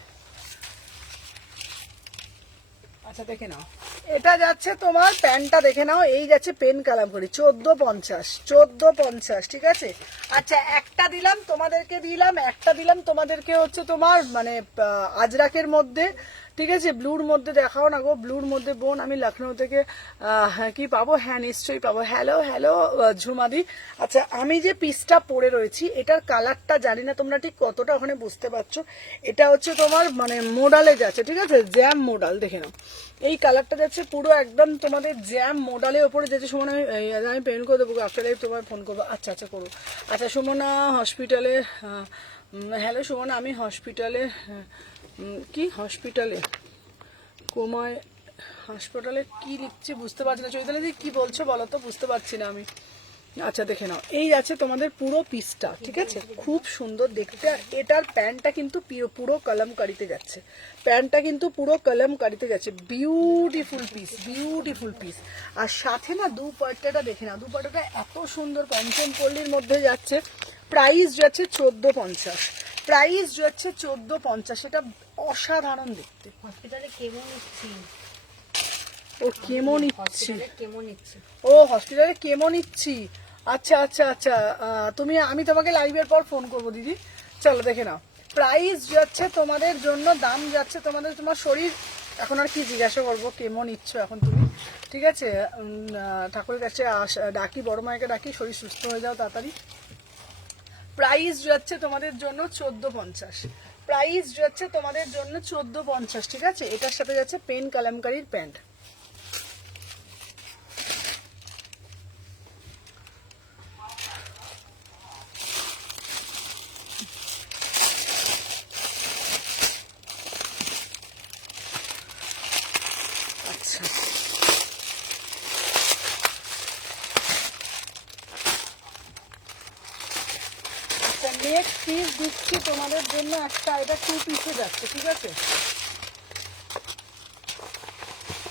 আচ্ছা দেখে নাও, এটা যাচ্ছে তোমার প্যান্টটা দেখে নাও, এই যাচ্ছে পেন কালাম করি 1450, 1450 ঠিক আছে। আচ্ছা একটা দিলাম তোমাদেরকে, একটা দিলাম তোমাদেরকে হচ্ছে তোমার মানে আজরাকের মধ্যে, ঠিক আছে। ব্লুর মধ্যে দেখাও না গো, ব্লুর মধ্যে বোন আমি লখনৌ থেকে কি পাবো? হ্যাঁ নিশ্চয়ই পাবো। হ্যালো হ্যালো ঝুমাদি। আচ্ছা আমি যে পিসটা পরে রয়েছি এটার কালারটা জানি না তোমরা ঠিক কতটা ওখানে বুঝতে পারছো। এটা হচ্ছে তোমার মানে মোডালে যাচ্ছে, ঠিক আছে, জ্যাম মোডাল দেখে নাও। এই কালারটা যাচ্ছে পুরো একদম তোমাদের জ্যাম মোডালের ওপরে যাচ্ছে। সুমনা আমি পেন করে দেবো, আফটার লাইভ তোমার ফোন করবো। আচ্ছা আচ্ছা করো। আচ্ছা সুমনা হসপিটালে, হ্যালো সুমনা আমি হসপিটালে, কি হসপিটালে কোমায়, হাসপাতালে কি লিখছে বুঝতে পারছি না। চৈতালি দি কি বলছো বলো তো, বুঝতে পারছি না আমি। আচ্ছা দেখে নাও, এই আছে তোমাদের পুরো পিসটা, ঠিক আছে, খুব সুন্দর দেখতে। আর এটার প্যান্টটা কিন্তু পুরো কলমকারিতে যাচ্ছে, প্যান্টটা কিন্তু পুরো কলমকারিতে যাচ্ছে। Beautiful piece, beautiful piece. আর সাথে না দুপাট্টাটা দেখে নাও, দুপাট্টাটা এত সুন্দর পঞ্চম পল্লীর মধ্যে যাচ্ছে। প্রাইস যাচ্ছে 1450, প্রাইস যাচ্ছে 1450। এটা অসাধারণ দেখতে। হসপিটালে কেমন ইচ্ছি? ও কেমন ইচ্ছি, কেমন ইচ্ছি? ও হসপিটালে কেমন ইচ্ছি। আচ্ছা আচ্ছা আচ্ছা, আমি তোমাকে লাইভের পর ফোন করবো দিদি। চলো দেখে নাও, প্রাইস যাচ্ছে তোমাদের জন্য, দাম যাচ্ছে তোমাদের, তোমার শরীর এখন আর কি জিজ্ঞাসা করবো, কেমন ইচ্ছো এখন তুমি, ঠিক আছে। ঠাকুরের কাছে ডাকি, বড় মায়েকে ডাকি, শরীর সুস্থ হয়ে যাও তাড়াতাড়ি। প্রাইস যাচ্ছে তোমাদের জন্য 1450, প্রাইস যাচ্ছে তোমাদের জন্য 1450, ঠিক আছে। এটার সাথে যাচ্ছে পেন কালামকারীর প্যান্ট। আচ্ছা নেক্সট পিস দিচ্ছি তোমাদের জন্য একটা, এটা 2 পিসে যাচ্ছে, ঠিক আছে।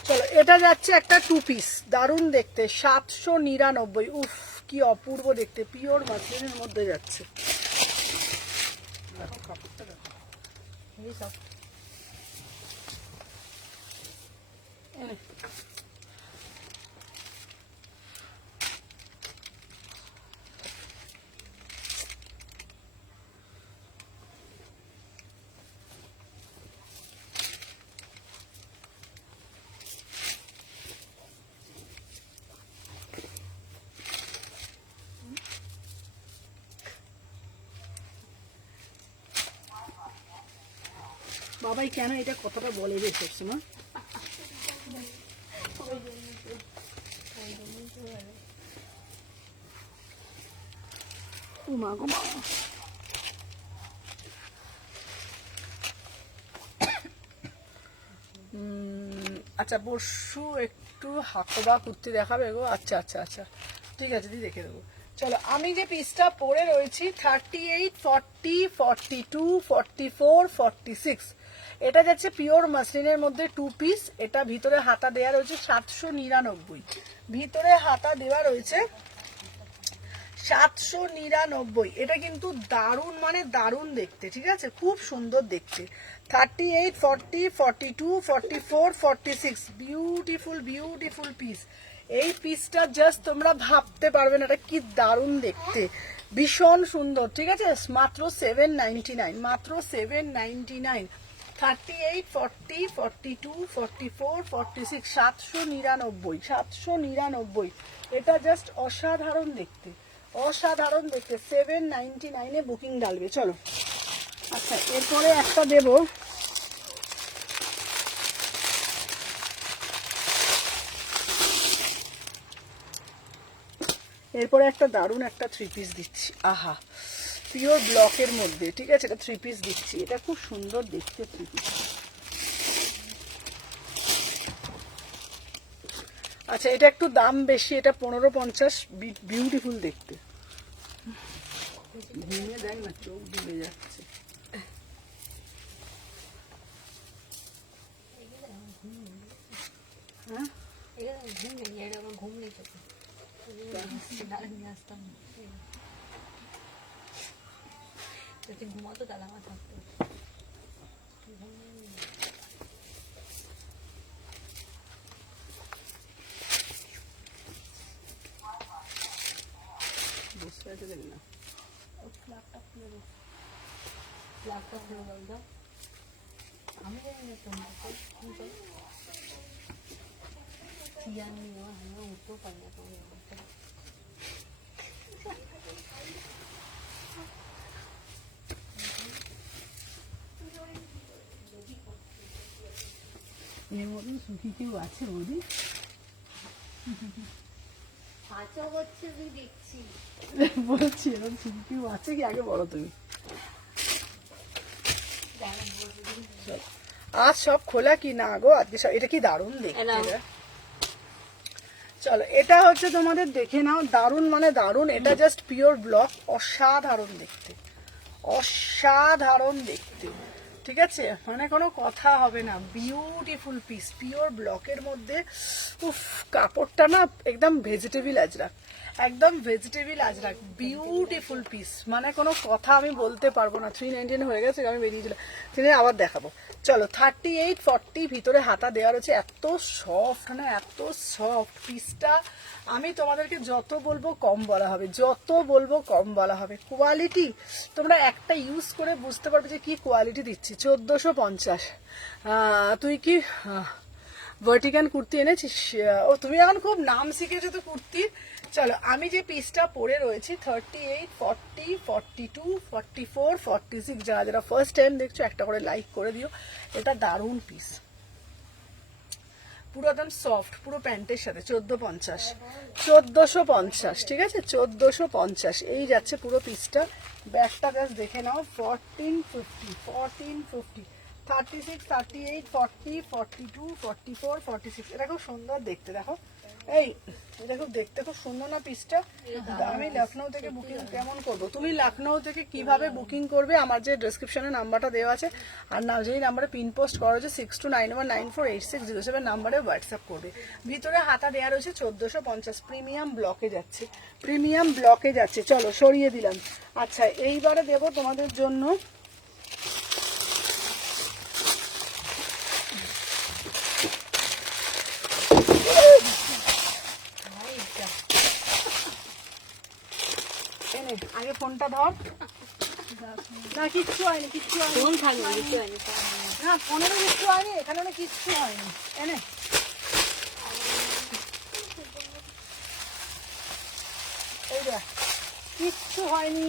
চলো এটা যাচ্ছে একটা 2 পিস, দারুণ দেখতে, 799। উফ কি অপূর্ব দেখতে, পিওর মাসলিনের মধ্যে যাচ্ছে। দেখো কাপড়টা দেখো, এই সব বাবাই কেন এটা কথাটা বলে রে সবসময়। ও মা গো মা। আচ্ছা পরশু একটু হাকবা কুর্তি দেখাবে গো। আচ্ছা আচ্ছা আচ্ছা ঠিক আছে দিদি, দেখে দেবো। চলো আমি যে পিসটা পরে রয়েছি 38, 40, 42, 44, 46, এটা যাচ্ছে পিওর মাসলিনের মধ্যে 2 পিস। এটা ভিতরে হাতা দেওয়া রয়েছে 799, ভিতরে হাতা দেওয়া রয়েছে 799। এটা কিন্তু দারুণ মানে দারুণ দেখতে, ঠিক আছে, খুব সুন্দর দেখতে। 38, 40, 42, 44, 46, বিউটিফুল বিউটিফুল পিস। এই পিসটা জাস্ট তোমরা ভাবতে পারবে না এটা কি দারুণ দেখতে, ভীষণ সুন্দর, ঠিক আছে। মাত্র 799, মাত্র 799। 38, 40, 42, 44, 46, 799, 799। এটা জাস্ট অসাধারণ দেখতে, অসাধারণ দেখতে। 799 বুকিং ডালবে। চলো আচ্ছা এরপরে একটা দেব, এরপরে একটা দারুণ একটা 3 পিস দিচ্ছি। আহা পিওর ব্লকের মধ্যে, ঠিক আছে, এটা 3 পিস দিচ্ছি। এটা খুব সুন্দর দেখতে 3 পিস। আচ্ছা, এটা একটু দাম বেশি, এটা 1550, বিউটিফুল দেখতে। ঘুমে দেখ না, চোখ ডুবে যাচ্ছে। হ্যাঁ, ঘুম নেই, এরকম ঘুম নেই চোখে। নিয়ে আসতাম যদি ঘুমাতো তাহলে আমার থাকতো। বসে আছে দেখ না। ফ্ল্যাগটা খুলে দাও, ফ্ল্যাগটা খুলে দাও দাও। আমি জানি না তোমরা জানি আমরা উঠতেও পারি না তোমার এর মতন সুখী কেউ আছে বৌদি? হচ্ছে তুই দেখছি বলছি এরকম সুখী কেউ আছে কি, আগে বলো তুমি। আজ সব খোলা কি না গো, আজকে সব। এটা কি দারুণ দেখতে রে। চলো, এটা হচ্ছে তোমাদের দেখে নাও, দারুণ মানে দারুণ। এটা জাস্ট পিওর ব্লক, অসাধারণ দেখতে, অসাধারণ দেখতে, ঠিক আছে, মানে কোনো কথা হবে না। বিউটিফুল পিস, পিওর ব্লকের মধ্যে। উফ, কাপড়টা না একদম ভেজিটেবিল আজরাক, একদম ভেজিটেবিল আজরাক, বিউটিফুল পিস, মানে কোনো কথা আমি বলতে পারবো না। 399 হয়ে গেছে, আমি বেরিয়েছিলাম, তিনি আবার দেখাবো। চলো, 38, 40 ভিতরে হাতা দেওয়া রয়েছে। এত সফট, না এত সফট পিসটা, আমি তোমাদেরকে যত বলবো কম বলা হবে, যত বলবো কম বলা হবে। কোয়ালিটি তোমরা একটা ইউজ করে বুঝতে পারবে যে কি কোয়ালিটি দিচ্ছি। 1450। তুই কি ভার্টিকান কুর্তি এনেছিস? ও, তুমি এখন খুব নাম শিখেছো তো কুর্তির। চলো, আমি যে পিসটা পরে রয়েছি 38, 40, 42, 44, 46, যারা যারা ফার্স্ট টাইম দেখছো একটা করে লাইক করে দিও। এটা দারুণ পিস, পুরো একদম সফট, পুরো প্যান্টের সাথে। 1450, 1450, ঠিক আছে, 1450 এই যাচ্ছে পুরো পিসটা। ব্যাগটা জাস্ট দেখে নাও, 1450, 1450, 36, 38, 40, 42, 44, 46। এটা খুব সুন্দর দেখতে, দেখো এই, এটা খুব দেখতে খুব সুন্দর না পিসটা। আমি লখনৌ থেকে বুকিং কেমন করব? তুমি লখনৌ থেকে কিভাবে বুকিং করবে, আমার যে ডেসক্রিপশনে নাম্বারটা দেওয়া আছে, আর না যেই নাম্বারে পিন পোস্ট করা হচ্ছে 6291948607 নাম্বারে হোয়াটসঅ্যাপ করবে। ভিতরে হাতা দেওয়া রয়েছে 1450, প্রিমিয়াম ব্লকে যাচ্ছে, প্রিমিয়াম ব্লকে যাচ্ছে। চলো, সরিয়ে দিলাম। আচ্ছা, এইবারে দেবো তোমাদের জন্য আগে ফোনটা ধর। না, কিচ্ছু হয়নি, কিচ্ছু হয়নি, ফোন থাকবে কিছু হয়নি। না ফোনেরও কিচ্ছু হয়নি, এখানে কিচ্ছু হয়নি। এনে এই দেখ, কিচ্ছু হয়নি।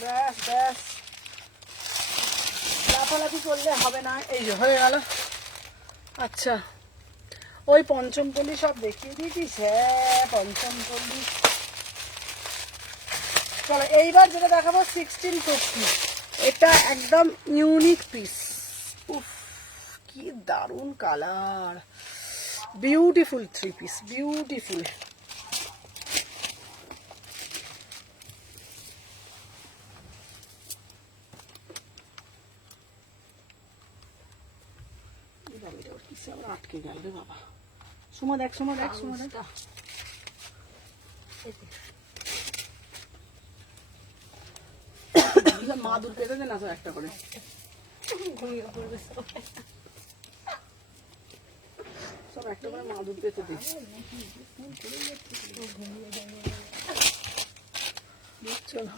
ব্যাস ব্যাস, লাফালাফি করলে হবে না। এই যে হয়ে গেল। আচ্ছা, ওই পঞ্চমপল্লী সব দেখিয়ে দিয়েছিস? হ্যাঁ, পঞ্চমপল্লী। চলো, এইবার যেটা দেখাবো 1650। এটা একদম ইউনিক পিস। উফ, কি দারুণ colour, beautiful three piece, beautiful. আটকে গেল রে বাবা। সুমা দেখ, সুমা দেখ, সুমা দেখ। মা দুধ পেতে দে না তো একটা করে। সব একটা করে মা দুধ পেতে দে। চলো,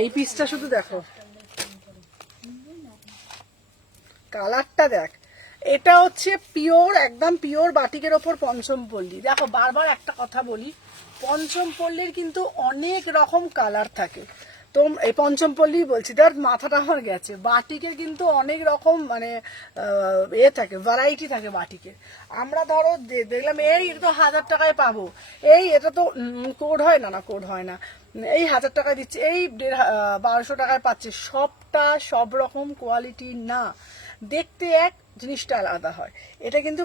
এই পিসটা শুধু দেখো, কালারটা দেখ। এটা হচ্ছে পিওর, একদম পিওর বাটিকের ওপর পঞ্চমপল্লী। দেখো, বারবার একটা কথা বলি, পঞ্চমপল্লীর কিন্তু অনেক রকম কালার থাকে। তো এই পঞ্চমপল্লী বলছি, তার মাথাটা আমার গেছে। বাটিকের কিন্তু অনেক রকম মানে থাকে, ভ্যারাইটি থাকে বাটিকের। আমরা ধরো দেখলাম এই এটা তো 1000 টাকায় পাবো, এই এটা তো কোড হয় না, না কোড হয় না, এই 1000 টাকায় দিচ্ছে, এই 1200 টাকায় পাচ্ছে। সবটা সব রকম কোয়ালিটি না। দেখতে এক, জিনিসটা আলাদা হয়। এটা কিন্তু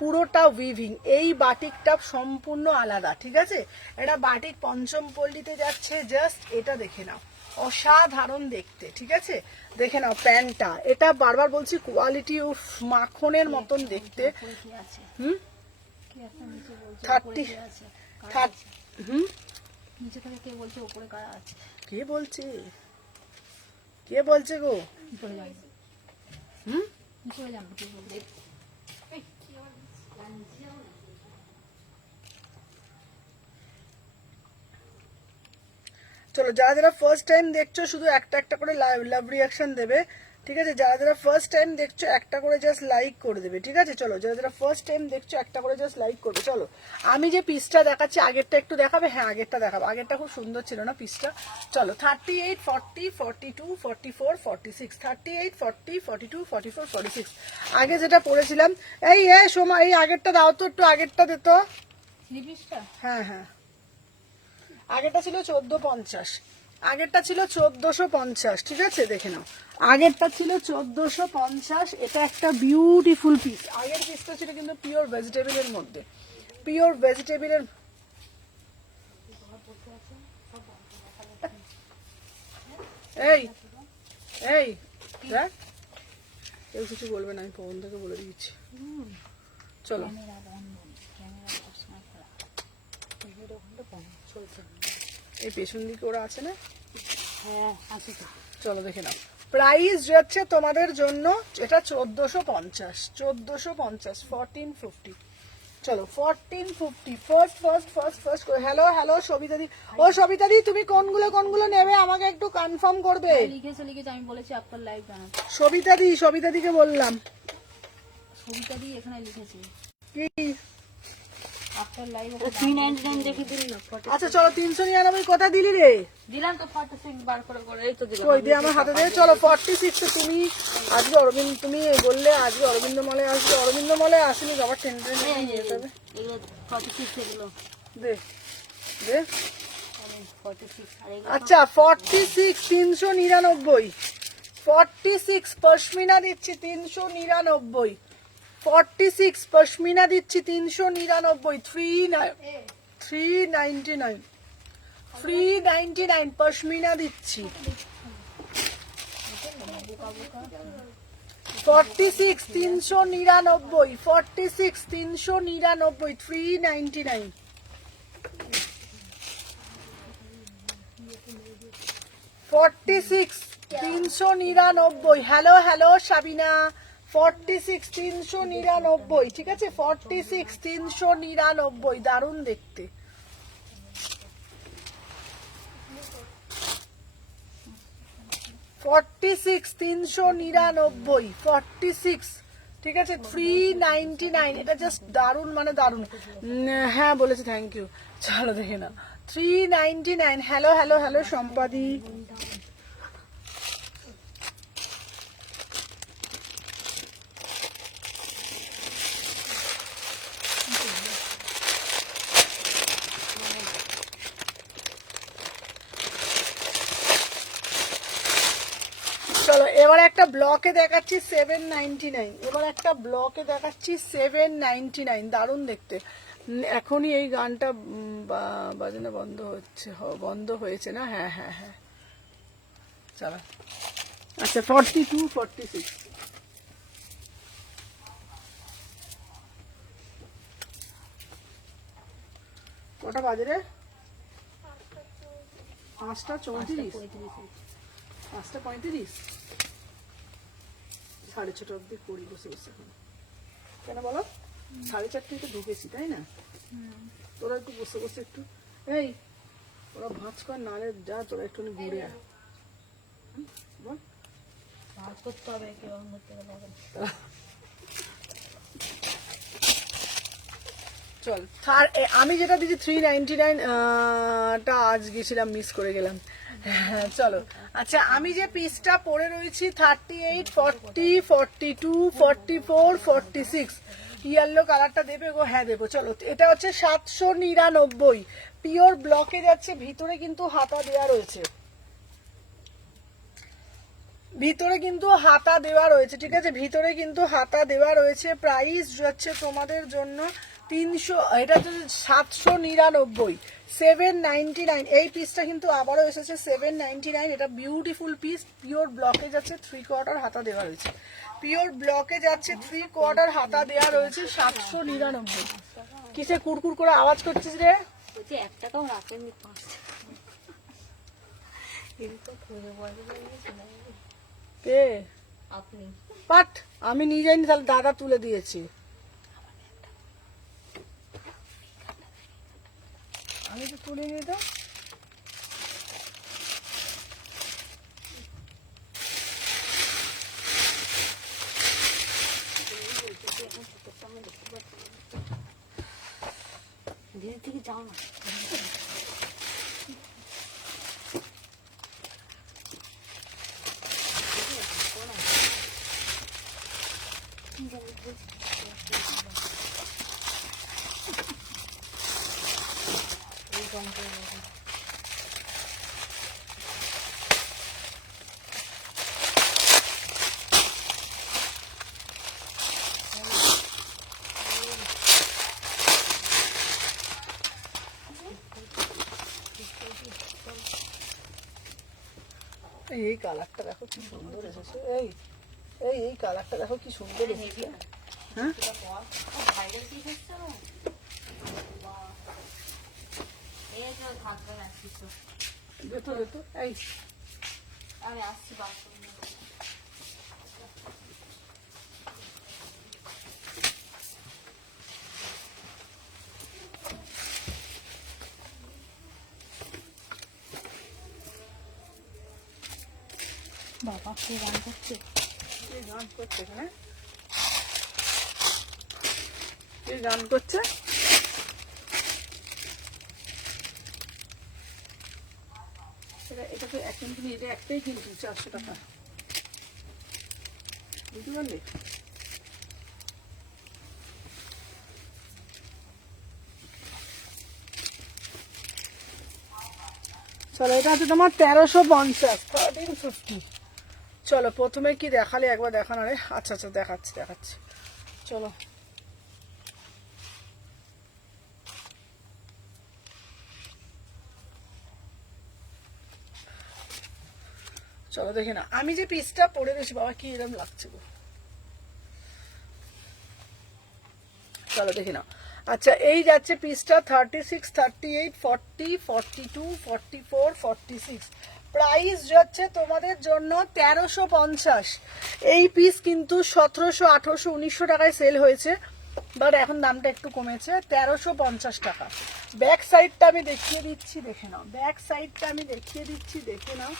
পুরোটা উইভিং। এই বাটিকটা সম্পূর্ণ আলাদা, ঠিক আছে? এটা বাটিক পঞ্চমপল্লীতে যাচ্ছে, জাস্ট এটা দেখে নাও, অসাধারণ দেখতে, ঠিক আছে? দেখে নাও প্যান্টটা, এটা বারবার বলছি কোয়ালিটি মাখনের মতন দেখতে। উপরে কি আছে? হুম, কি একটা নিচে বলছে 30 উপরে কি আছে? কারা 30 আছে? হুম, নিচে থেকে কে বলছে উপরে কারা আছে? কে বলছে গো? কি করে জানবো? হুম, কি করে জানবো কে বলছে? চলো যারা যারা ফার্স্ট টাইম দেখছো শুধু একটা একটা করে লাভ রিয়াকশন দেবে, ঠিক আছে? যারা যারা ফার্স্ট টাইম দেখছো একটা করে জাস্ট লাইক করে দেবে, ঠিক আছে? চলো যারা যারা ফার্স্ট টাইম দেখছো একটা করে জাস্ট লাইক করবে। চলো আমি যে পিসটা দেখাচ্ছি আগেরটা একটু দেখাবে? হ্যাঁ আগেরটা দেখাবো, আগেরটা খুব সুন্দর ছিল না পিসটা। চলো 38, 40, 42, 44, 46, 38, 40, 42, 44, 46 আগে যেটা পড়েছিলাম। এই সোমা এই আগেরটা দাও তো, একটু আগেরটা দে তো। থ্রি পিসটা? হ্যাঁ হ্যাঁ, আগেরটা ছিল 1450, আগেরটা ছিল 1450, ঠিক আছে? দেখে নাও, আগেরটা ছিল 1450। এটা একটা বিউটিফুল পিস। আগের পিসটা ছিল কিন্তু পিওর ভেজিটেবলের মধ্যে, পিওর ভেজিটেবলের। এই এই দেখ, কেউ কিছু বলবে না, আমি পবন থেকে বলে দিয়েছি। চলো ক্যামেরা বন্ধ, ক্যামেরা সবসময় খোলা। ভিডিও কিন্তু বন্ধ চলছে। এই পেছন দিকে ওরা আছে না? হ্যাঁ আছে তো। চলো দেখে নাও, প্রাইস যাচ্ছে তোমাদের জন্য এটা 1450, 1450। চলো 1450 ফার্স্ট করে। হ্যালো সবিতাদি, ও সবিতাদি তুমি কোনগুলো নেবে আমাকে একটু কনফার্ম করবে। লিখেছে আমি বলেছি আপনার লাইভ বানাতে। সবিতাদিকে বললাম। ছবিটা দিয়ে এখানে লিখেছি কি আপনার লাইভ 399 দেখে দিন না। আচ্ছা চলো 399 কথা দিলি রে? দিলাম তো 46 বার করে এই তো দিলাম। কই দিয়ে আমার হাতে দে। চলো 46। তো তুমি আজকে অরবিন্দ, তুমি বললে আজকে অরবিন্দ মলে আসবে, অরবিন্দ মলে আসেনি, আবার টেন্ডার নিয়ে যেতে হবে। এগুলো 46 এগুলো দে দে। 46 আর এগুলো আচ্ছা 46 399, 46 পশমিনা দিচ্ছি 399, 46 পশমিনা দিচ্ছি 399, 399 399 পশমিনা দিচ্ছি। 46 399, 46 399, 399। 46 399। হ্যালো সাবিনা, 46 399, ঠিক আছে? 46 399, দারুণ দেখতে। 46 399, 46, ঠিক আছে? 399, এটা জাস্ট দারুণ, মানে দারুণ। হ্যাঁ বলেছে, থ্যাংক ইউ। চলো দেখে না 399। হ্যালো সম্পাদি। চলো এবার একটা ব্লকে দেখাচ্ছি 799, এবার একটা ব্লকে দেখাচ্ছি 799, দারুণ দেখতে। এখনই এই গানটা বাজানো বন্ধ হয়েছে না? হ্যাঁ চলো। আচ্ছা 42 46 কটা বাজে রে? 5:34, 5:35, 6:30 অব্দি করি বসে এখন। কেন বলো? 4:30 তো ঢুকেছি, তাই না? তোরা একটু বসে একটু, এই ওরা ভাঁজ কর, নালে যা তোরা একটু ঘুরে আয়। বল কাজ করতে হবে, কেউ করতে হবে। চল আমি যেটা দিচ্ছি 399 টা আজ গেছিলাম, মিস করে গেলাম। হ্যাঁ চলো। আচ্ছা আমি যে পিসটা পরে রয়েছি 38, 40, 42, 44, 46, ইয়েলো কালারটা দেবে গো? হ্যাঁ দেবো। চলো এটা হচ্ছে 799, পিওর ব্লকে যাচ্ছে, ভিতরে কিন্তু হাতা দেওয়া রয়েছে। ভিতরে কিন্তু হাতা দেওয়া রয়েছে, ঠিক আছে, ভিতরে কিন্তু হাতা দেওয়া রয়েছে। প্রাইস যাচ্ছে তোমাদের জন্য 300, এটা হচ্ছে 799, 799। এই পিসটা কিন্তু আবারও এসেছে 799। এটা বিউটিফুল পিস, পিওর ব্লকেজ আছে, 3/4 হাতা দেওয়া রয়েছে, পিওর ব্লকেজ আছে, 3/4 হাতা দেওয়া রয়েছে, 799। কিসে কুরকুর করে আওয়াজ করছিস রে? বলছি 1 টাকাও রাখেননি, 5 টাকা এরকম করে বলে কে? আপনি। বাট আমি নিয়ে যাইনি, তাহলে দাদা তুলে দিয়েছে। আমি তো তুলে নিয়ে তো। ধীরে ধীরে যাও না। এই কালারটা দেখো কি সুন্দর এসেছে। এই এই এই কালারটা দেখো কি সুন্দর এসেছে। হ্যাঁ ভাইরাল পিস হচ্ছে না, এই যে থাকবে না কিছু। দেখো দেখো, এই আমি আসছি বাথরুম নিয়ে। বাবা কে গান করছে? এই গান করছে, হ্যাঁ এই গান করছে। এটা তো কিন্তু এটা একটাই কিন্তু 400 টাকা, বুঝতে পারলে? চলো, এটা হচ্ছে তোমার 1350, 1350। চলো প্রথমে কি দেখালে একবার দেখানো রে। আচ্ছা আচ্ছা দেখাচ্ছি দেখাচ্ছি, চলো চলো দেখি না। আমি যে পিসটা পরে রয়েছি, বাবা কি এরকম লাগছে গো। চলো দেখি না। আচ্ছা এই যাচ্ছে পিসটা 36, 38, 40, 42, 44, 46। প্রাইস যাচ্ছে তোমাদের জন্য 1350। এই পিস কিন্তু 1700, 1800, 1900 টাকায় সেল হয়েছে, বাট এখন দামটা একটু কমেছে, 1350 টাকা। ব্যাক সাইডটা আমি দেখিয়ে দিচ্ছি, দেখে নাও। ব্যাক সাইডটা আমি দেখিয়ে দিচ্ছি, দেখে নাও।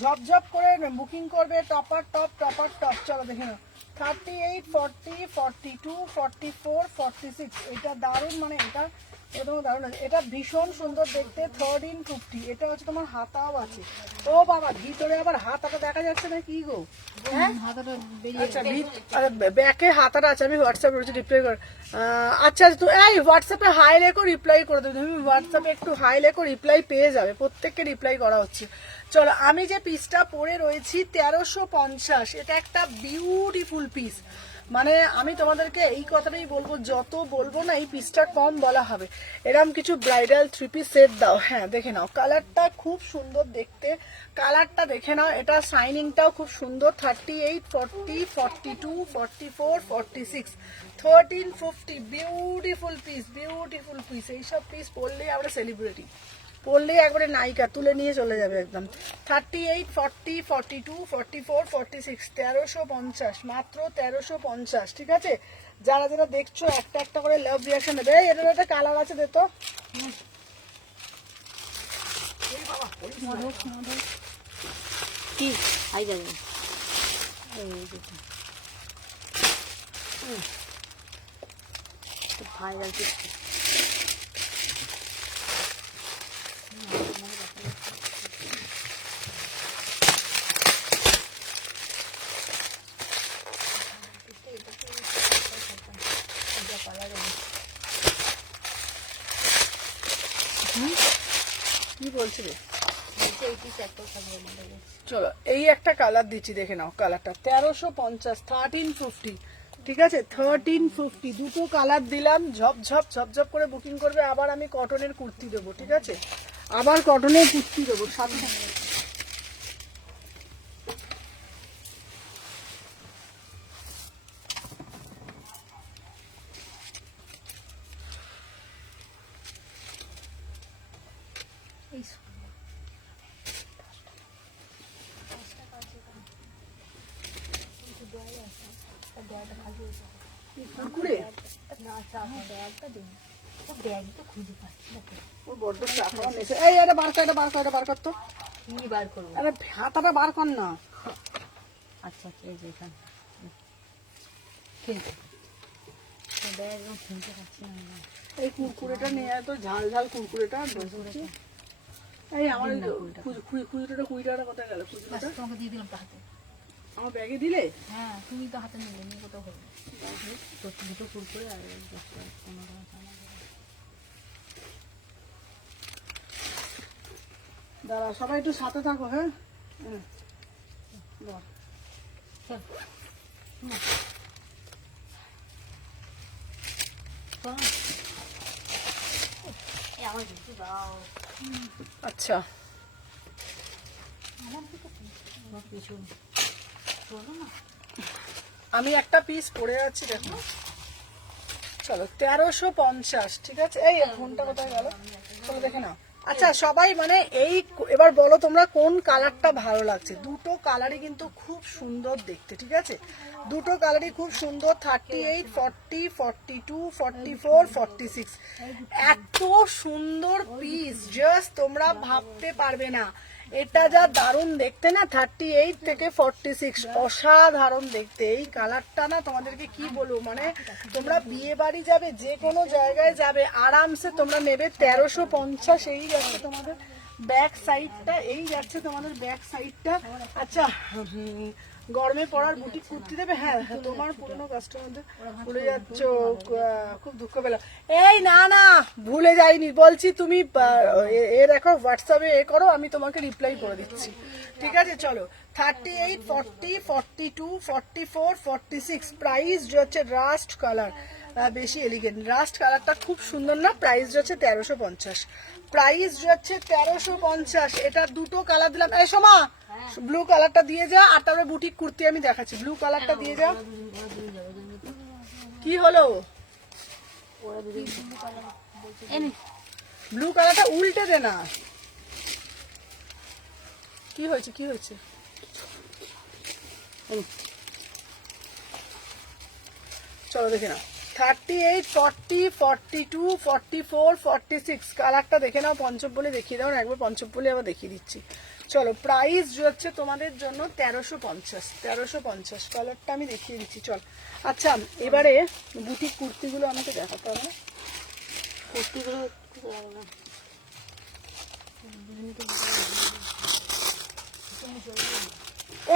ঝপঝপ করে বুকিং করবে, টপার টপ টপার টপ। চলো দেখে নাও। 38, 40, 42, 44, 46। এটা দারুণ, মানে এটা একদম দারুণ আছে। এটা ভীষণ সুন্দর দেখতে, 1350। এটা হচ্ছে তোমার হাতাও আছে। ও বাবা, ভিতরে আবার হাতাটা দেখা যাচ্ছে না কি গো? হ্যাঁ হাতাটা আচ্ছা, ব্যাকে হাতাটা আছে। আমি হোয়াটসঅ্যাপে রয়েছে রিপ্লাই কর। আচ্ছা তো এই হোয়াটসঅ্যাপে হাই লেখো, রিপ্লাই করে দেবে। তুমি হোয়াটসঅ্যাপে একটু হাই লেখো, রিপ্লাই পেয়ে যাবে। প্রত্যেককে রিপ্লাই করা হচ্ছে। চলো, আমি যে পিসটা পরে রয়েছি 1350। এটা একটা বিউটিফুল পিস। মানে আমি তোমাদেরকে এই কথাটাই বলবো, যত বলবো না এই পিসটা কম বলা হবে। এরকম কিছু ব্রাইডাল 3 পিস সেট দাও। হ্যাঁ দেখে নাও, কালারটা খুব সুন্দর দেখতে, কালারটা দেখে নাও। এটা শাইনিংটাও খুব সুন্দর। 38, 40, 42, 44, 46, 1350। Beautiful piece, beautiful piece. এইসব পিস পরলেই আমরা সেলিব্রিটি, পরলেই একবারে নায়িকা তুলে নিয়ে চলে যাবে একদম। 38, 40, 42, 44, 46, 1350, মাত্র 1350। ঠিক আছে, যারা যারা দেখছো একটা একটা করে লাভ রিয়াকশন দেবে। এই এটার একটা কালার আছে, দে তো। কি আই যাবে ভাইরাল পিস। কি বলছিলে? বলছে এই পিস একটা থাকবে আমাদের কাছে। চলো এই একটা কালার দিচ্ছি, দেখে নাও কালারটা 1350, 1350, ঠিক আছে 1350, দুটো কালার দিলাম। ঝপঝপ ঝপঝপ করে বুকিং করবে। আবার আমি কটনের কুর্তি দেবো, ঠিক আছে, আবার কটনের কুর্তি দেবো সাথে। এই ব্যাগটা খালি হয়েছে কুরকুরে না, আচ্ছা আমার ব্যাগটা দিন। ও ব্যাগ তো খুঁজে পাচ্ছি না তো। ও বড্ড চা খাওয়া নেশা। এই এটা বার কর, এটা বার কর, এটা বার কর তো। কি বার করবো? আরে হাতাটা বার কর না। আচ্ছা আচ্ছা, এই যে এখানে ঠিক ব্যাগ একদম খুঁজে পাচ্ছি না আমি। এই কুরকুরেটা নিয়ে আয় তো, ঝাল ঝাল কুরকুরেটা। এই আমার খুচরোটা 20 টাকাটা কোথায় গেল? বাস, খুচরোটা তোমাকে দিয়ে দিলাম তো হাতে। আমার ব্যাগে দিলে? হ্যাঁ, তুমি তো হাতে নিলে, নিয়ে কোথাও হবে তো। দুটো কুরকুরে আর 10 টাকা 15 টাকা চানা দেবো। দাঁড়া, সবাই একটু সাথে থাকো। হ্যাঁ বল। চল না, চল না। এই আমার কিছু দাও। আচ্ছা আমার দিকে আমার কিছু চলো না। আমি একটা পিস পরে যাচ্ছি, দেখো। চলো 1350, ঠিক আছে। এই ফোনটা কোথায় গেল? চলো দেখে নাও। আচ্ছা সবাই মানে এই এবার বলো তোমরা কোন কালারটা ভালো লাগছে। দুটো কালারই কিন্তু খুব সুন্দর দেখতে, ঠিক আছে, দুটো কালারই খুব সুন্দর। 38, 40, 42, 44, 46, এত সুন্দর পিস, জাস্ট তোমরা ভাবতে পারবে না। এটা যা দারুণ দেখতে না, 38 থেকে 46, অসাধারণ দেখতে। এই কালারটা না তোমাদেরকে কি বলবো, মানে তোমরা বিয়ে বাড়ি যাবে, যে কোনো জায়গায় যাবে, আরামসে তোমরা নেবে। 1350, এই যাচ্ছে তোমাদের ব্যাক সাইডটা, এই যাচ্ছে তোমাদের ব্যাক সাইডটা। আচ্ছা গরমে পরার বুটিক কুর্তি দেবে। হ্যাঁ হ্যাঁ, তোমার পুরনো কাস্টমারদের ভুলে যাচ্ছ, খুব দুঃখ পেলাম। এই না না, ভুলে যাইনি, বলছি তুমি এ দেখো হোয়াটসঅ্যাপে এ করো, আমি তোমাকে রিপ্লাই করে দিচ্ছি, ঠিক আছে। চলো 38, 40, 42, 44, 46, প্রাইস হচ্ছে রাস্ট কালার, বেশি এলিগেন্ট। রাস্ট কালারটা খুব সুন্দর না? প্রাইস হচ্ছে 1350, প্রাইস হচ্ছে 1350। এটা দুটো কালার দিলাম। এই সোমা, ব্লু কালারটা দিয়ে যা, আর তারপরে বুটিক কুর্তি আমি দেখাচ্ছি। ব্লু কালারটা দিয়ে যা। কি হলো? ব্লু কালারটা উল্টে দে না। কি হয়েছে, কি হয়েছে? চলো দেখে নাও। 38, 40, 42, 44, 46, কালারটা দেখে নাও। পঞ্চমপল্লী দেখিয়ে দাও না একবার, পঞ্চমপল্লী আবার দেখিয়ে দিচ্ছি। চলো প্রাইস হচ্ছে তোমাদের জন্য 1350, 1350 কালারটা আমি দেখিয়ে দিচ্ছি। চল আচ্ছা, এবারে বুটিক কুর্তিগুলো আমাকে দেখাতে হবে। কুর্তিগুলো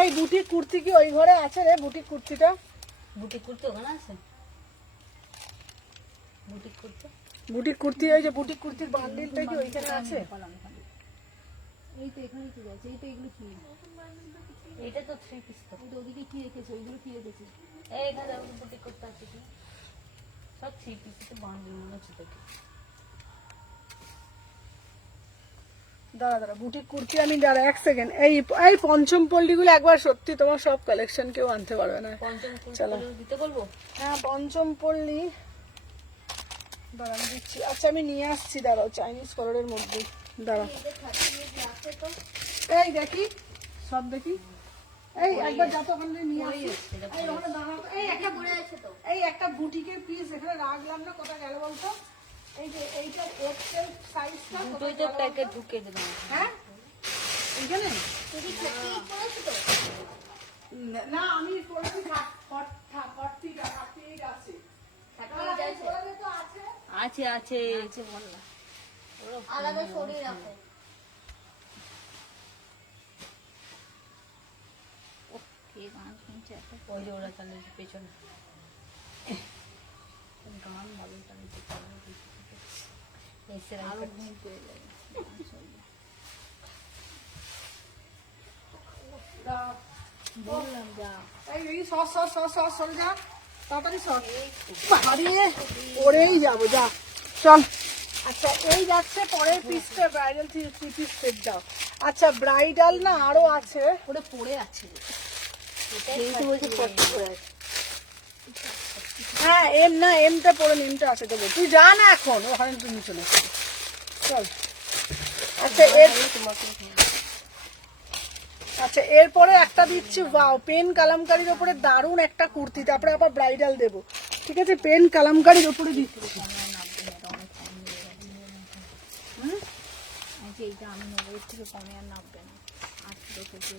এই বুটিক কুর্তি কি ওই ঘরে আছে রে? বুটিক কুর্তিটা, বুটিক কুর্তি ওখানে আছে? বুটিক কুর্তি, বুটিক কুর্তি, ওই যে বুটিক কুর্তির বান্ডিলটা কি ওইখানে আছে? এই তো এখানে কি আছে? এই তো এগুলো কি? এটা তো 3 পিস তো। এটা ওদিকে কি রেখেছে? ওইগুলো কি রেখেছে? এই এখানে বুটিক কুর্তি আছে কি? সব 3 পিস তো বান্ডিল মনে হচ্ছে দেখে। দাঁড়া দাঁড়া, বুটিক কুর্তি আমি, দাঁড়া এক সেকেন্ড। এই এই পঞ্চমপল্লীগুলো একবার সত্যি তোমার সব কালেকশন কেউ আনতে পারবে না। পঞ্চম চলো কুর্তি দিতে বলবো? হ্যাঁ পঞ্চমপল্লী, দাঁড়া আমি দিচ্ছি। আচ্ছা আমি নিয়ে আসছি, দাঁড়াও, চাইনিজ কালারের মধ্যে, দাঁড়া। এই দেখি, সব দেখি। এই একবার যা তো ওখান থেকে নিয়ে আসি। এই ওখানে দাঁড়াও। এই একটা পড়ে আছে তো, এই একটা বুটিকের পিস এখানে রাখলাম না, কোথায় গেল বলতো? এই যে এইটার এক্সেল সাইজটা দুটোই তো প্যাকেট ঢুকিয়ে দিলাম। হ্যাঁ এইখানে না, আমি পড়েছি 40 আছে। আছে আছে আছে বললাম, আলাদা শরীর রাখো। কে গান শুনছে এত? ওই যে ওরা চালিয়েছে পেছনে গান ভালো চালিয়েছে। এসে বললাম যা এই সর সর সর সর সরে যা, তাড়াতাড়ি সর। হারিয়ে পরেই যাবো, যা চল। আচ্ছা এই যাচ্ছে পরের পিসটা, ব্রাইডাল থ্রি পিস সেট দাও। আচ্ছা ব্রাইডাল না আরো আছে, ওটা পড়ে আছে। হ্যাঁ এম না, এমটা পরে এমটা আছে দেবো, তুই যা না এখন, ওখানে তুমি চলে এসো, চল। আচ্ছা আচ্ছা এরপরে একটা দিচ্ছি, ওয়াও পেন কালামকারীর ওপরে দারুণ একটা কুর্তি, তারপরে আবার ব্রাইডাল দেবো, ঠিক আছে? পেন কালামকারীর ওপরে দিচ্ছি। এইটা আমি নেবো, এর থেকে কমে আর নামবে না। 18 থেকে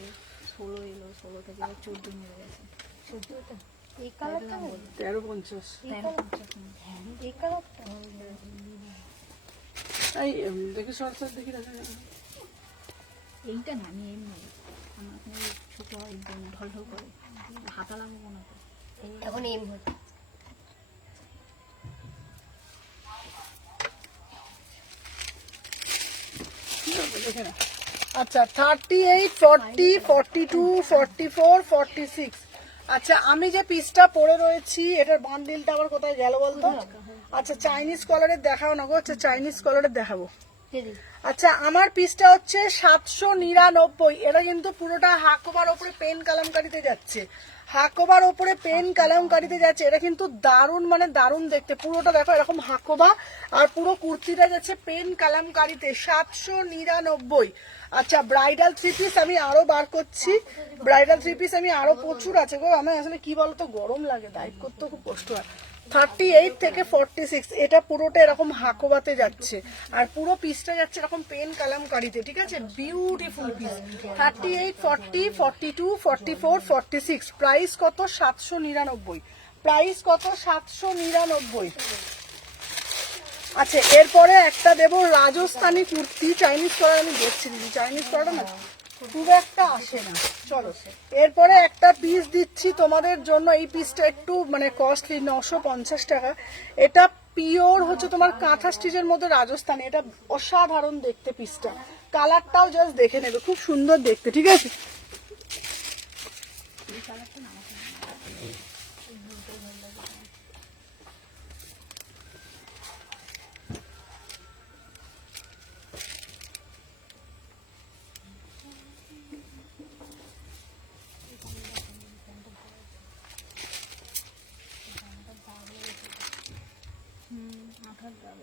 16 এলো, 16 থেকে 14 নেমে গেছে। 14টা এই কালারটা 13.50। এই কালারটা এই দেখি সর সর দেখি দেখা যায়। এইটা না, আমি এমনি আমার এখানে ছোট হয় ঢল ঢল করে হাতা লাগাবো না তো। এখন এম হচ্ছে। আচ্ছা 38, 40, 42, 44, 46। আচ্ছা আমি যে পিসটা পরে রয়েছি এটার বান্ডিলটা আবার কোথায় গেল বলতো? আচ্ছা চাইনিজ কলারের দেখাও না গো, আচ্ছা চাইনিজ কলারের দেখাবো। আচ্ছা আমার পিসটা হচ্ছে 799, এটা কিন্তু পুরোটা হাকোবার ওপরে পেন কালামকারিতে যাচ্ছে, হাকোবার ওপরে পেন কালামকারিতে যাচ্ছে। এটা কিন্তু দারুণ মানে দারুণ দেখতে, পুরোটা দেখো এরকম হাকোবা, আর পুরো কুর্তিটা যাচ্ছে পেন কালামকারিতে 799। আচ্ছা ব্রাইডাল থ্রি পিস আমি আরো বার করছি, ব্রাইডাল থ্রি পিস আমি আরো প্রচুর আছে গো। আমার আসলে কি বলতো গরম লাগে, ডাইট করতে খুব কষ্ট হয়। 38 থেকে 46, এটা পুরোটা এরকম হাকোবাতে যাচ্ছে, আর পুরো পিসটা যাচ্ছে এরকম পেন কালামকারিতে, ঠিক আছে? Beautiful piece. 38, 40, 42, 44, 46। প্রাইস কত? 799। প্রাইস কত? 799। আচ্ছা এরপরে একটা দেবো রাজস্থানি কুর্তি, চাইনিজ কলার আমি দেখছি দিদি, চাইনিজ কলার না খুব একটা আসে না। চলো এরপরে একটা পিস দিচ্ছি তোমাদের জন্য, এই পিসটা একটু মানে কস্টলি, 950 টাকা। এটা পিওর হচ্ছে তোমার কাঁথা স্টিচের মধ্যে রাজস্থানি, এটা অসাধারণ দেখতে পিসটা, কালারটাও জাস্ট দেখে নেবে, খুব সুন্দর দেখতে, ঠিক আছে?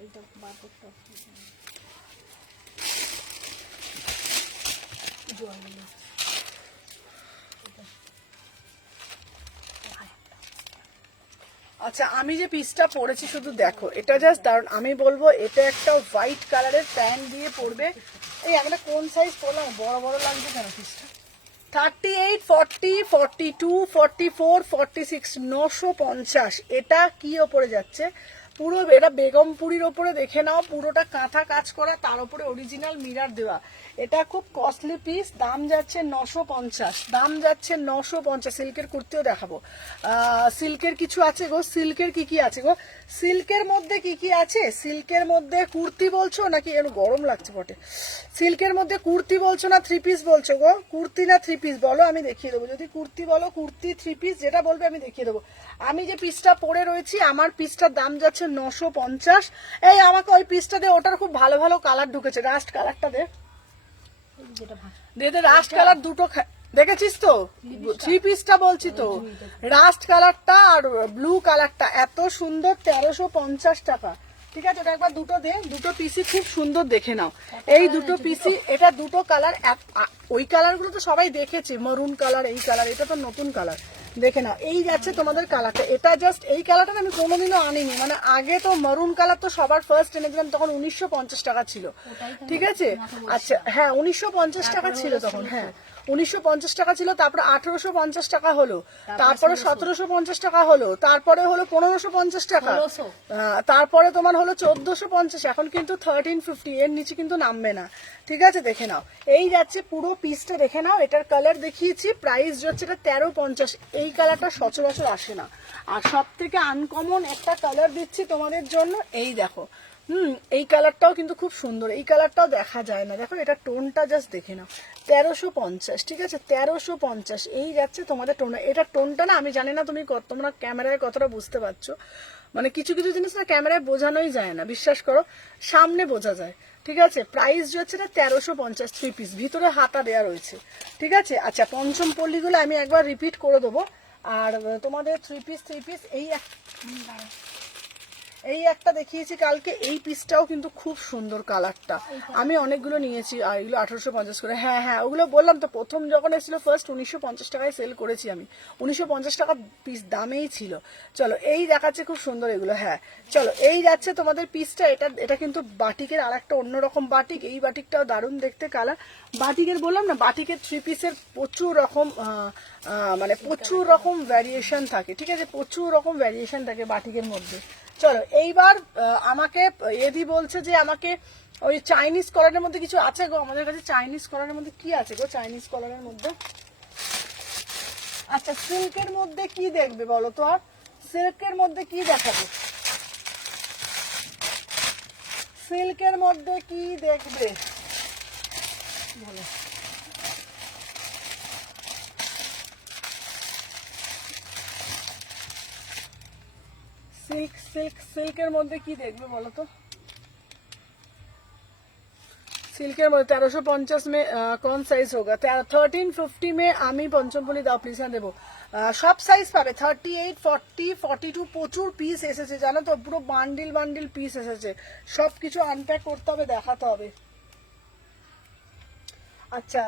এটা বার করতে হবে। আচ্ছা আমি যে পিসটা পরেছি শুধু দেখো, এটা জাস্ট দারুণ। আমি বলবো এটা একটা হোয়াইট কালারের প্যান্ট দিয়ে পরবে। এই আমরা কোন সাইজ পরলাম, বড় বড় লাগছে কেন পিসটা? 38, 40, 42, 44, 46, 950। এটা কি ওপরে যাচ্ছে? পুরো এটা বেগমপুরির ওপরে দেখে নাও, পুরোটা কাঁথা কাজ করা, তার উপরে অরিজিনাল মিরার দেওয়া। এটা খুব কস্টলি পিস, দাম যাচ্ছে 950, দাম যাচ্ছে 950। সিল্কের কুর্তিও দেখাবো, সিল্কের কিছু আছে গো। সিল্কের কি কি আছে গো? সিল্কের মধ্যে কি কি আছে? সিল্কের মধ্যে কুর্তি বলছো নাকি? এর গরম লাগছে বটে। সিল্কের মধ্যে কুর্তি বলছো না থ্রি পিস বলছো গো? কুর্তি না থ্রি পিস বলো, আমি দেখিয়ে দেবো। যদি কুর্তি বলো, কুর্তি, থ্রি পিস যেটা বলবে আমি দেখিয়ে দেবো। আমি যে পিসটা পরে রয়েছি, আমার পিসটার দাম যাচ্ছে 950। এই আমাকে ওই পিসটা দে, ওটার খুব ভালো ভালো কালার ঢুকেছে, রাস্ট কালারটা দে, দে দে রাস্ট কালার দুটো। দেখেছিস তো থ্রি পিসটা বলছি তো, রাস্ট কালারটা আর ব্লু কালারটা এত সুন্দর, 1350 টাকা, ঠিক আছে? ওটা একবার দুটো দে, দুটো পিসই খুব সুন্দর, দেখে নাও। এই দুটো পিসই, এটা দুটো কালার, ওই কালারগুলো তো সবাই দেখেছে, মরুন কালার, এই কালার, এটা তো নতুন কালার, দেখে নাও। এই যাচ্ছে তোমাদের কালারটা, এটা জাস্ট এই কালারটা আমি কোনোদিনও আনিনি, মানে আগে তো মরুন কালার তো সবার ফার্স্ট এনেছিলাম, তখন 1950 টাকা ছিল, ঠিক আছে? আচ্ছা হ্যাঁ 1950 টাকা ছিল তখন, হ্যাঁ 1950 টাকা ছিল, তারপরে 1850 টাকা হলো, তারপরে 1750 টাকা হলো, তারপরে হলো 1550 টাকা, তারপরে তোমার হলো 1450, এখন কিন্তু 1350, এর নিচে কিন্তু নামবে না, ঠিক আছে? দেখে নাও, এই যাচ্ছে পুরো পিসটা, দেখে নাও। এটার কালার দেখিয়েছি, প্রাইস যাচ্ছে এটা 1350। এই কালারটা সচরাচর আসে না। আর সব থেকে আনকমন একটা কালার দিচ্ছি তোমাদের জন্য, এই দেখো এই কালারটাও কিন্তু খুব সুন্দর, এই কালারটাও দেখা যায় না, দেখো এটা টোনটা জাস্ট দেখে নাও। 1350, ঠিক আছে, 1350 এই যাচ্ছে তোমাদের টোন। এটা টোনটা না আমি জানি না তোমরা ক্যামেরায় কতটা বুঝতে পারছো, মানে কিছু কিছু জিনিস না ক্যামেরায় বোঝানোই যায় না, বিশ্বাস করো সামনে বোঝা যায়। ঠিক আছে, প্রাইস যাচ্ছে না 1350, 3 পিস, ভিতরে হাতা দেওয়া রয়েছে। ঠিক আছে, আচ্ছা পঞ্চম পল্লীগুলো আমি একবার রিপিট করে দেবো। আর তোমাদের 3 পিস এই একটা দেখিয়েছি কালকে, এই পিসটাও কিন্তু খুব সুন্দর কালারটা, আমি অনেকগুলো নিয়েছি। আর এগুলো 1850 করে, হ্যাঁ হ্যাঁ ওগুলো বললাম তো, প্রথম যখন এসেছিল ফার্স্ট 1950 টাকায় সেল করেছি আমি, 1950 টাকা পিস দামেই ছিল। চলো এই দেখাচ্ছে খুব সুন্দর এগুলো, হ্যাঁ চলো এই যাচ্ছে তোমাদের পিসটা। এটা কিন্তু বাটিকের আর একটা অন্যরকম বাটিক, এই বাটিকটাও দারুণ দেখতে কালার। বাটিকের বললাম না, বাটিকের 3 পিসের প্রচুর রকম মানে প্রচুর রকম ভ্যারিয়েশন থাকে। ঠিক আছে, প্রচুর রকম ভ্যারিয়েশন থাকে বাটিকের মধ্যে। চলো এইবার আমাকে এদি বলছে যে আমাকে ওই চাইনিজ কলারের মধ্যে কিছু আছে গো আমাদের কাছে। চাইনিজ কলারের মধ্যে কি আছে গো? চাইনিজ কলারের মধ্যে আচ্ছা সিল্কের মধ্যে কি দেখবে বলো তো? আর সিল্কের মধ্যে কি দেখাবে? সিল্কের মধ্যে কি দেখবে বলো? সিল্কের মধ্যে কি দেখবে বলো তো? सिल्कर में 1350 में कौन साइज होगा? 1350 में আমি পঞ্চমপল্লী দাও প্লিজ না দেবো। সব সাইজ পাবে, 38, 40, 42 প্রচুর পিস এসেছে জানো তো, পুরো বান্ডিল বান্ডিল পিস এসেছে। সবকিছু আনপ্যাক করতে হবে, দেখাতে হবে। আচ্ছা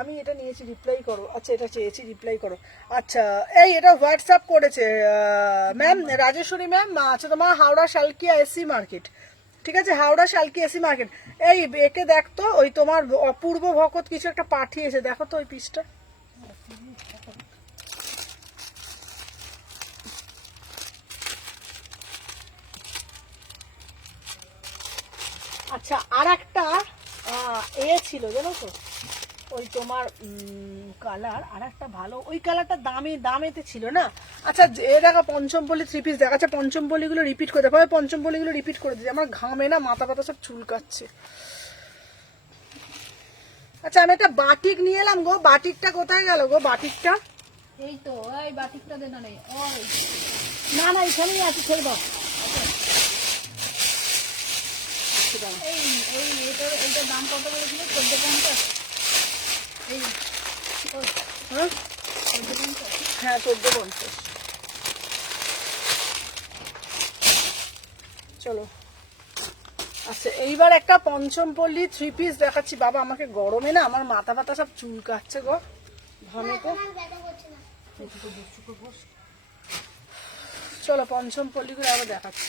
আমি এটা নিয়েছি, রিপ্লাই করো। আচ্ছা এটা চেয়েছি, রিপ্লাই করো। আচ্ছা এই এটা হোয়াটসঅ্যাপ করেছে ম্যাম, রাজেশ্বরী ম্যাম। আচ্ছা তোমার হাওড়া শালকিয়া এসি মার্কেট, ঠিক আছে, হাওড়া শালকি এসি মার্কেট। এই একে দেখতো, ওই তোমার অপূর্ব ভকত কিছু একটা পাঠিয়েছে, দেখো তো ওই পিসটা। আচ্ছা আর একটা এ ছিল জানো তো, ওই তোমার কালার আর একটা ভালো, ওই কালারটা দামেতে ছিল না। আচ্ছা এ দেখো পঞ্চমপল্লী 3 পিস দেখাচ্ছে, পঞ্চমপল্লীগুলো রিপিট করে দেখো, পঞ্চমপল্লীগুলো রিপিট করে দিচ্ছে, আমার ঘামে না মাথা পাতা সব চুলকাচ্ছে। আচ্ছা আমি একটা বাটিক নিয়ে এলাম গো, বাটিকটা কোথায় গেল গো? বাটিকটা এই তো এই বাটিকটা দে না রে, ওই না না এখানেই আছে, ছেড়ে দাও। এই এই এইটার দাম কত বলেছিল? 1450। এই হ্যাঁ 1450। হ্যাঁ 1450। চলো আচ্ছা এইবার একটা পঞ্চমপল্লী 3 পিস দেখাচ্ছি। বাবা আমাকে গরমে না আমার মাথা ব্যথা সব চুলকাচ্ছে গো ঘামেতে। চলো পঞ্চমপল্লী করে আবার দেখাচ্ছি।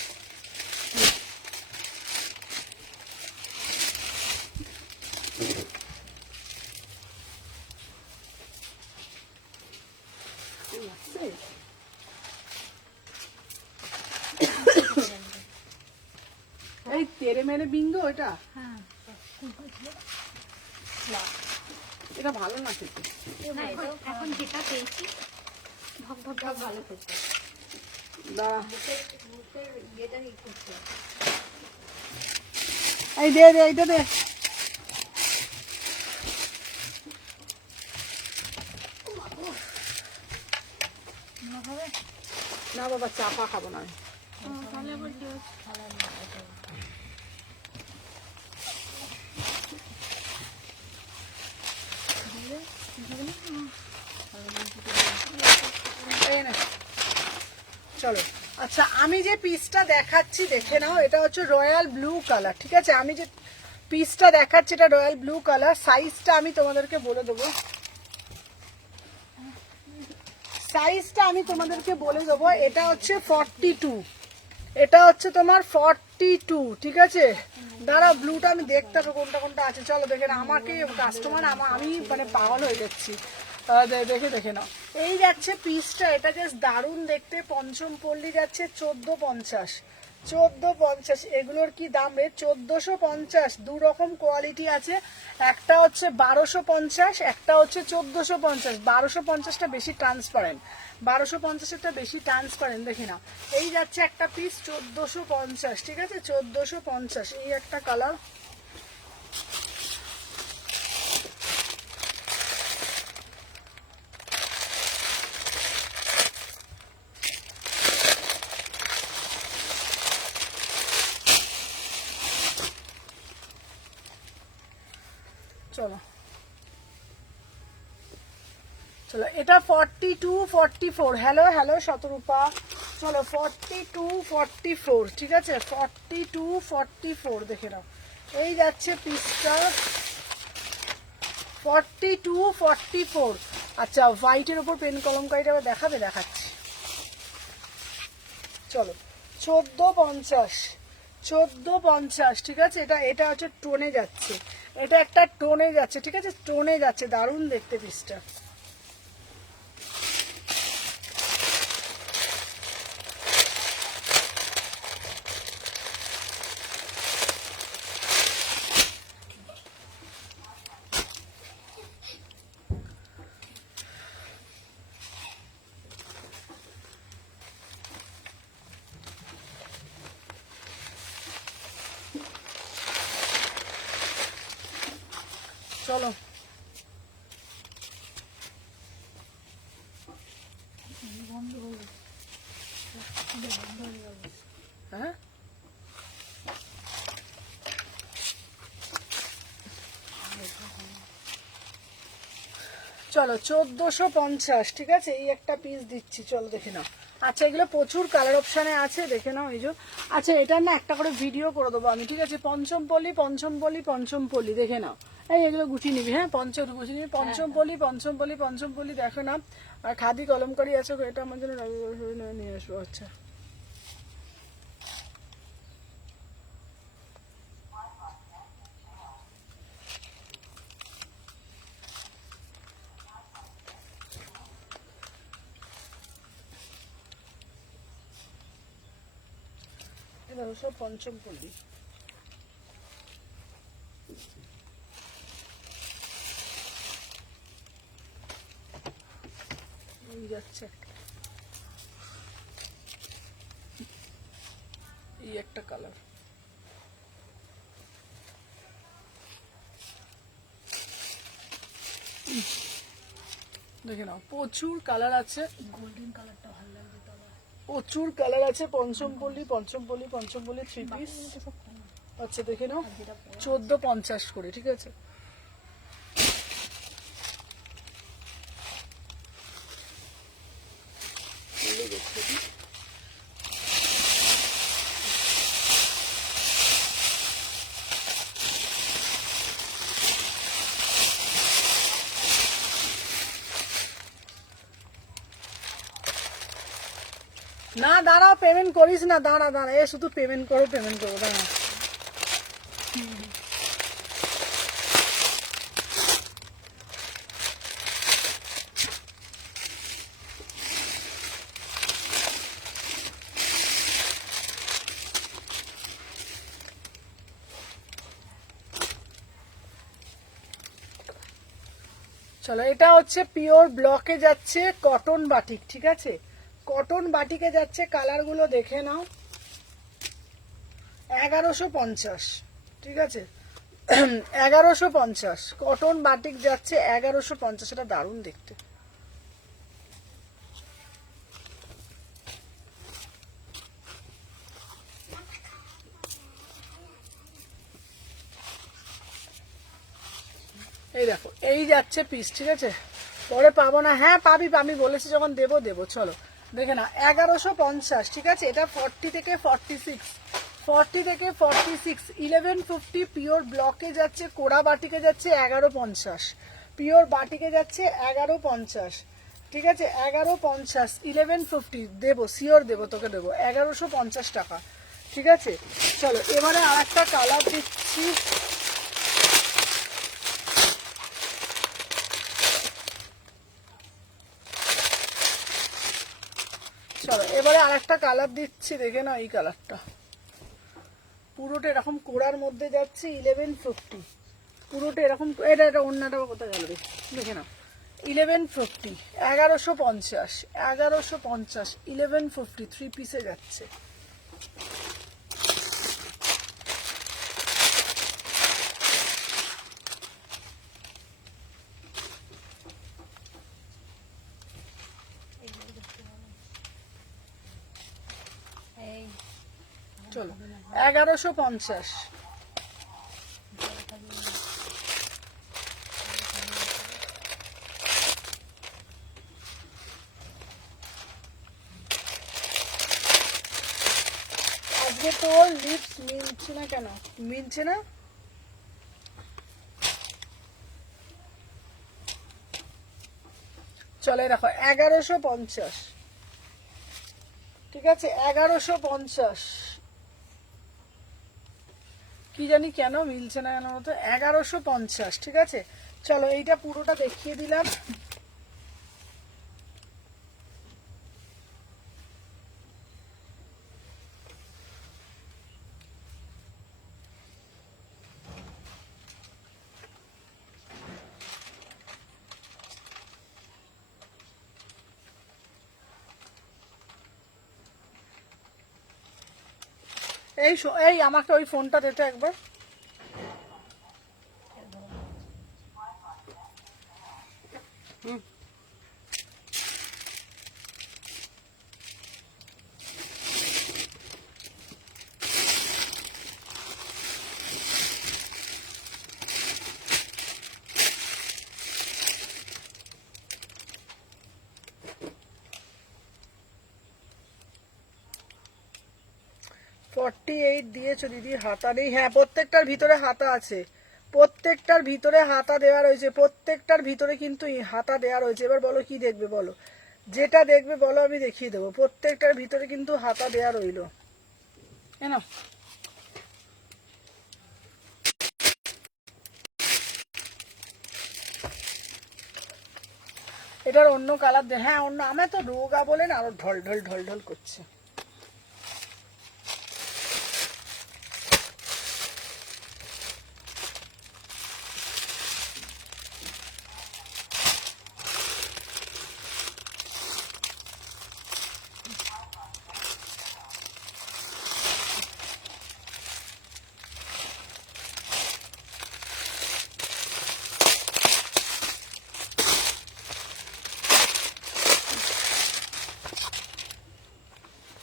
এই তেরে মেরে বিন্দু এটা, হ্যাঁ এটা ভালো না খেতে। এখন যেটা পেয়েছি ভক ভক ভক ভালো খেতে। দাঁড়া মুখের ইয়েটা ঠিক করছে। এই দে দে এইটা দে। না বাবা চাপা খাবো না আমি। তাহলে আবার এই না চলো আচ্ছা আমি যে পিসটা দেখাচ্ছি দেখে নাও, এটা হচ্ছে রয়্যাল ব্লু কালার। ঠিক আছে, আমি যে পিসটা দেখাচ্ছি এটা রয়্যাল ব্লু কালার। সাইজটা আমি তোমাদেরকে বলে দেবো, সাইজটা আমি তোমাদেরকে বলে দেবো। এটা হচ্ছে 42, এটা হচ্ছে তোমার 42। ঠিক আছে দাঁড়াও ব্লুটা আমি দেখতে হবে কোনটা কোনটা আছে। চলো দেখে না, আমাকে কাস্টমার আমি মানে পাগল হয়ে যাচ্ছি। দেখে নাও এই যাচ্ছে পিসটা, এটা জাস্ট দারুণ দেখতে। পঞ্চমপল্লী যাচ্ছে 1450, 1450। এগুলোর কি দাম রে? 1450। দু রকম কোয়ালিটি আছে, একটা হচ্ছে 1250, একটা হচ্ছে 1450। 1250টা বেশি ট্রান্সপারেন্ট, 1250-এরটা বেশি ট্রান্সপারেন্ট। দেখি না, এই যাচ্ছে একটা পিস 1450, ঠিক আছে? 1450। এই একটা কালার, চলো চলো এটা 42-44। হ্যালো হ্যালো শতরূপা, চলো 42-44, ঠিক আছে? 42-44 দেখে নাও। এই যাচ্ছে পিসটা 42-44। আচ্ছা, হোয়াইটের উপর পেন কলমকারিটা আবার দেখাবে, দেখাচ্ছি। চলো 1450, 1450, ঠিক আছে? এটা এটা হচ্ছে টোনে যাচ্ছে, এটা একটা টোনে যাচ্ছে, ঠিক আছে? টোনে যাচ্ছে, দারুণ দেখতে পিসটা। চলো হ্যাঁ, চলো 1450, ঠিক আছে? এই একটা পিস দিচ্ছি, চলো দেখে নাও। আচ্ছা, এগুলো প্রচুর কালার অপশানে আছে, দেখে নাও। এই যে, আচ্ছা এটার না একটা করে ভিডিও করে দেবো আমি, ঠিক আছে? পঞ্চমপল্লী, পঞ্চমপল্লী, পঞ্চমপল্লী, দেখে নাও। এই এগুলো গুছিয়ে নিবি, হ্যাঁ? গুছিয়ে নিবি, পঞ্চমপল্লী, পঞ্চমপল্লী, পঞ্চমপল্লী, দেখো না। আর খাদি কলমকারি আছে, এটা আমার জন্য নিয়ে আসবো। আচ্ছা, এবার সব পঞ্চমপল্লী। এই যাচ্ছে একটা, এই একটা কালার, দেখে নাও। প্রচুর কালার আছে, গোল্ডেন কালারটা ভালো লাগবে তো আমার। প্রচুর কালার আছে। পঞ্চমপল্লী, পঞ্চমপল্লী, পঞ্চমপল্লী 3 পিস। আচ্ছা দেখে নাও, 1450 করে, ঠিক আছে? না দাঁড়াও, পেমেন্ট করিস না, দাঁড়া দাঁড়া, এ শুধু পেমেন্ট করো, পেমেন্ট করো, দাঁড়া। চলো, এটা হচ্ছে পিওর ব্লকে যাচ্ছে, কটন বাটিক, ঠিক আছে? কটন বাটিকে যাচ্ছে, কালারগুলো দেখে নাও। 1150, ঠিক আছে? 1150 কটন বাটিক যাচ্ছে, 1150। এটা দারুণ দেখতে। এই দেখো, এই যাচ্ছে পিস, ঠিক আছে? পরে পাবো না, হ্যাঁ পাবি, আমি বলেছি যখন দেবো দেবো। চলো দেখে না, 1150, ঠিক আছে? এটা 40 থেকে 46, 40 থেকে 46, 1150। পিওর ব্লকে যাচ্ছে, কোড়া বাটিকে যাচ্ছে 1150, পিওর বাটিকে যাচ্ছে 1150, ঠিক আছে? 1150, 1150 দেবো, শিওর দেবো, তোকে দেবো 1150 টাকা, ঠিক আছে? চলো এবারে আর একটা কালার দিচ্ছি। চলো এবারে আর একটা কালার দিচ্ছি, দেখে না এই কালারটা। পুরোটা এরকম কোড়ার মধ্যে যাচ্ছে 1150, পুরোটা এরকম। এটা এটা অন্যটা কোথায় গেল রে, দেখে নাও। 1150, 1150, 1150, 1150 3 পিসে যাচ্ছে। এই চলো 1150, আজকে তোর লিপস মিলছে না কেন? মিলছে না? চলে রাখো 1150, ঠিক আছে 1150। কি জানি কেন মিলছে না কেন মতো, 1150, ঠিক আছে। চলো এইটা পুরোটা দেখিয়ে দিলাম। এই আমাকে ওই ফোনটা দে তো একবার। হুম, $48 দিয়েছো দিদি, হাতা নেই। হ্যাঁ প্রত্যেকটার ভিতরে হাতা আছে, প্রত্যেকটার ভিতরে হাতা দেওয়া রয়েছে, প্রত্যেকটার ভিতরে কিন্তু হাতা দেওয়া রয়েছে। এবার বলো কি দেখবে, বলো যেটা দেখবে বলো, আমি দেখিয়ে দেবো। প্রত্যেকটার ভিতরে কিন্তু হাতা দেওয়া রইলো, কেন? এটার অন্য কালার দে। হ্যাঁ অন্য, আমার তো রোগা বলে না আরো ঢল ঢল ঢল ঢল করছে।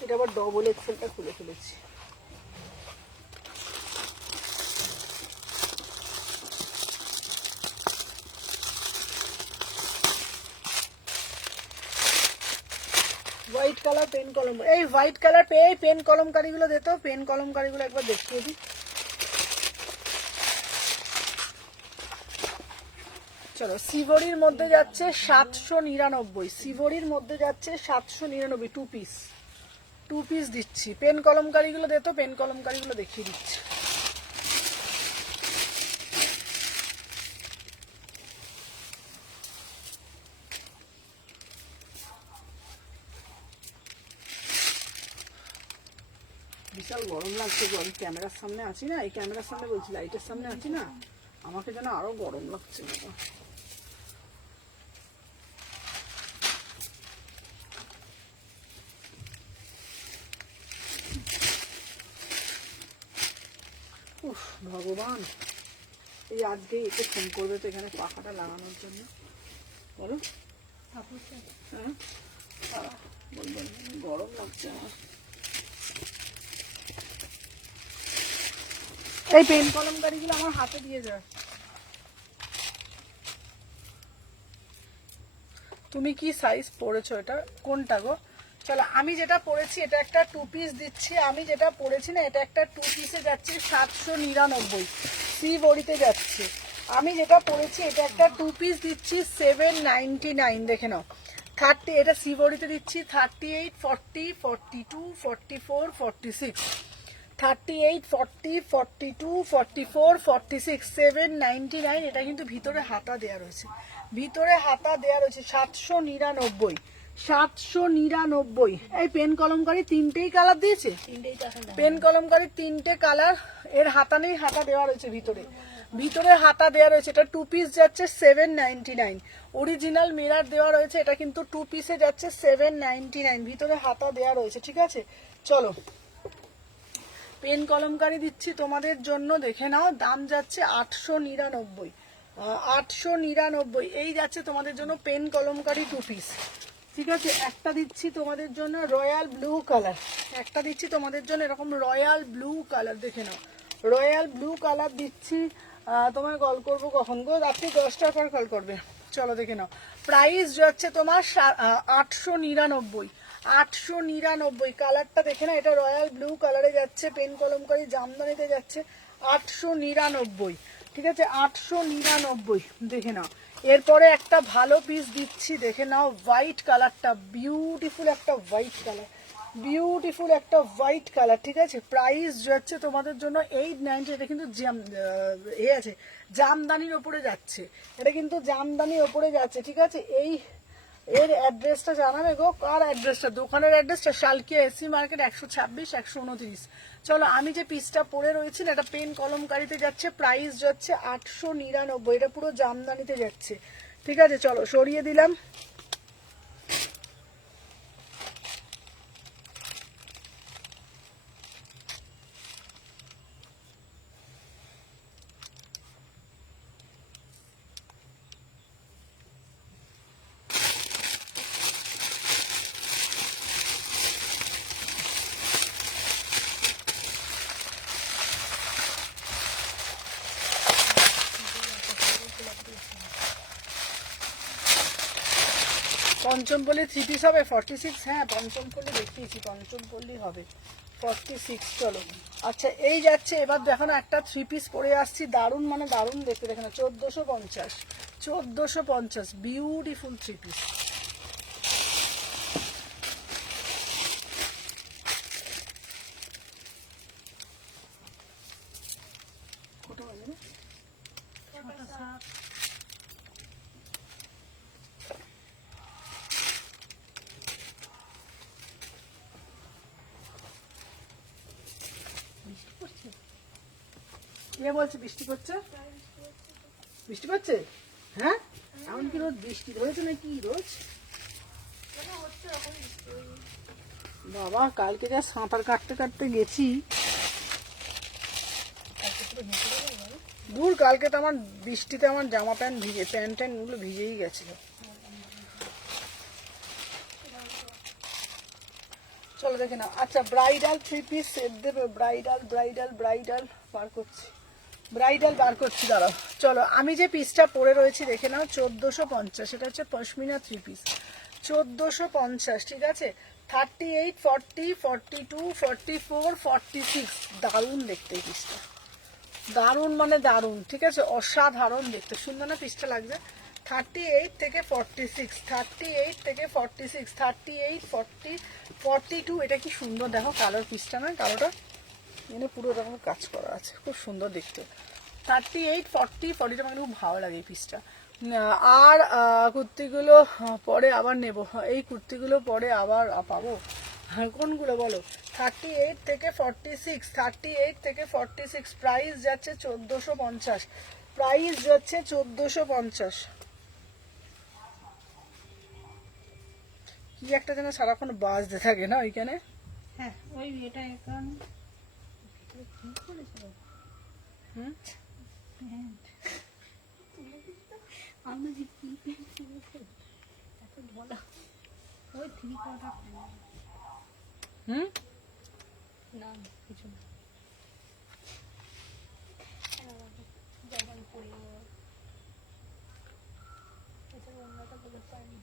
এটা আবার ডবল এক্সেলটা খুলে ফেলেছি। হোয়াইট কালার পেন কলম, এই হোয়াইট কালার এই পেন কলমকারিগুলো দে তো, পেন কলমকারিগুলো একবার দেখিয়ে দিই। চলো সিভরির মধ্যে যাচ্ছে 799, সিভরির মধ্যে যাচ্ছে 799, 2 পিস, 2 পিস দিচ্ছি। পেন কলমকারিগুলো দে তো, পেন কলমকারিগুলো দেখিয়ে দিচ্ছি। বিশাল গরম লাগছে গো, আমি ক্যামেরার সামনে আছি না, এই ক্যামেরার সামনে বলছি, লাইটের সামনে আছি না, আমাকে যেন আরো গরম লাগছে বাবা। উফ ভগবান, এই আজকে একে ফোন করবে তো এখানে পাখাটা লাগানোর জন্য, বলো। হ্যাঁ বলবেন, গরম লাগছে আমার। এই পেন কলমকারিগুলো আমার হাতে দিয়ে যায়। তুমি কি সাইজ পরেছো, এটা কোনটা গো? চলো আমি যেটা পরেছি এটা একটা 2 পিস দিচ্ছি। আমি যেটা পরেছি না এটা একটা 2 পিসে যাচ্ছে 799, সি বড়িতে যাচ্ছে। আমি যেটা পরেছি এটা একটা 2 পিস দিচ্ছি 799, দেখে নাও। 30, এটা সি বড়িতে দিচ্ছি 38, 40, 42, 44, 46, 38, 40, 42, 44, 46, 799। এটা কিন্তু ভিতরে হাতা দেওয়া রয়েছে, ভিতরে হাতা দেওয়া রয়েছে 799, 799। এই পেন কলমকারি তিনটেই কালার দিয়েছে, তিনটেই তো এখন দাম। পেন কলমকারি তিনটে কালার। এর হাতা নেই, হাতা দেওয়া রয়েছে ভিতরে, ভিতরে হাতা দেওয়া রয়েছে। এটা 2 পিস যাচ্ছে 799। অরিজিনাল মিরার দেওয়া রয়েছে, এটা কিন্তু 2 পিসে যাচ্ছে 799, ভিতরে হাতা দেওয়া রয়েছে। ঠিক আছে, চলো পেন কলমকারি দিচ্ছি তোমাদের জন্য, দেখে নাও। দাম যাচ্ছে 899, 899। এই যাচ্ছে তোমাদের জন্য পেন কলমকারি 2 পিস। ঠিক আছে, একটা দিচ্ছি তোমাদের জন্য রয়্যাল ব্লু কালার, একটা দিচ্ছি তোমাদের জন্য এরকম রয়্যাল ব্লু কালার, দেখে নাও রয়্যাল ব্লু কালার দিচ্ছি। তোমায় কল করবো কখন গো? রাত্রি 10টার পর কল করবে। চলো দেখে নাও, প্রাইস যাচ্ছে তোমার 899, 899। কালারটা দেখে না, এটা রয়্যাল ব্লু কালারে যাচ্ছে, পেন কলমকারি জামদানিতে যাচ্ছে 899। ঠিক আছে, 899, দেখে নাও। এরপরে একটা ভালো পিস দিচ্ছি, দেখে নাও হোয়াইট কালারটা, বিউটিফুল একটা হোয়াইট কালার, বিউটিফুল একটা হোয়াইট কালার। ঠিক আছে, প্রাইস যাচ্ছে তোমাদের জন্য 890। এটা কিন্তু আছে জামদানির ওপরে যাচ্ছে, এটা কিন্তু জামদানির ওপরে যাচ্ছে। ঠিক আছে, এর অ্যাড্রেসটা জানাবে গো, কার অ্যাড্রেসটা? দোকানের অ্যাড্রেসটা শালকিয়া এসসি মার্কেট 126 129। চলো, আমি যে পিসটা পরে রয়েছি না, এটা পেন কলমকারিতে যাচ্ছে, প্রাইস যাচ্ছে 899। এটা পুরো জামদানিতে যাচ্ছে। ঠিক আছে, চলো সরিয়ে দিলাম। পঞ্চমপল্লী 3 পিস হবে 46। হ্যাঁ, পঞ্চমপল্লী দেখিয়েছি, পঞ্চমপল্লী হবে 46। চলো, আচ্ছা এই যাচ্ছে। এবার দেখো না, একটা 3 পিস পরে আসছি, দারুণ মানে দারুণ দেখতে। দেখো না, 1450, 1450, বিউটিফুল 3 পিস। কত বাজে না? কে বলছে বৃষ্টি পড়ছে? বৃষ্টি পড়ছে? হ্যাঁ, এমন কি রোজ বৃষ্টি ধরেছে নাকি রোজ? বাবা, কালকে যা সাঁতার কাটতে কাটতে গেছি, দূর কালকে তো আমার বৃষ্টিতে আমার জামা প্যান্ট ভিজে, প্যান্ট ট্যান্ট গুলো ভিজেই গেছিল। চলো দেখে নাও। আচ্ছা, ব্রাইডাল 3 পিস সেট দেবে? ব্রাইডাল ব্রাইডাল ব্রাইডাল বার করছি, ব্রাইডাল বার করছি, দাঁড়াও। চলো, আমি যে পিসটা পরে রয়েছি দেখে নাও, 1450। এটা হচ্ছে পশমিনা 3 পিস, 1450। ঠিক আছে, 38, 40, 42, 44, 46। দারুণ দেখতে এই পিসটা, দারুণ মানে দারুণ। ঠিক আছে, অসাধারণ দেখতে, সুন্দর না পিসটা লাগছে? 38 থেকে 46, 38 থেকে 46, 38, 40, 42। এটা কি সুন্দর দেখো, কালোর পিসটা না, কালোটা এনে পুরো এরকম কাজ করা আছে, খুব সুন্দর দেখতে। 38, 40, 40টা মানে খুব ভালো লাগে এই পিসটা। আর কুর্তিগুলো পরে আবার নেব, এই কুর্তিগুলো পরে আবার পাবো। হ্যাঁ, কোনগুলো বলো? 38 থেকে 46, 38 থেকে 46। প্রাইস যাচ্ছে 1450, প্রাইস যাচ্ছে 1450। কি একটা যেন সারাক্ষণ বাজতে থাকে না ওইখানে। হ্যাঁ, ওই এটা এখন হুম, আমরা যে কি এত বলা, ওই 3 কোয়ার্টার হুম, না কিছু না। যখন পড়ে এটা অন্যটা বলে পাইনি।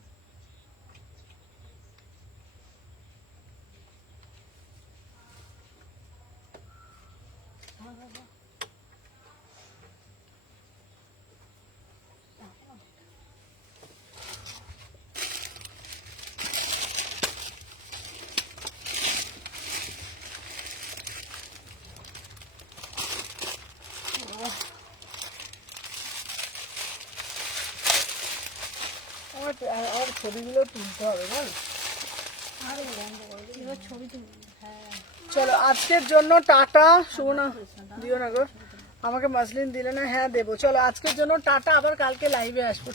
আর ছবিগুলো তুলতে হবে বল। এবার ছবি তুলবো। চলো আজকের জন্য টাটা। সুমনা দিও না গো, আমাকে মাসলিন দিলে না। হ্যাঁ দেবো। চলো আজকের জন্য টাটা, আবার কালকে লাইভে আসবো।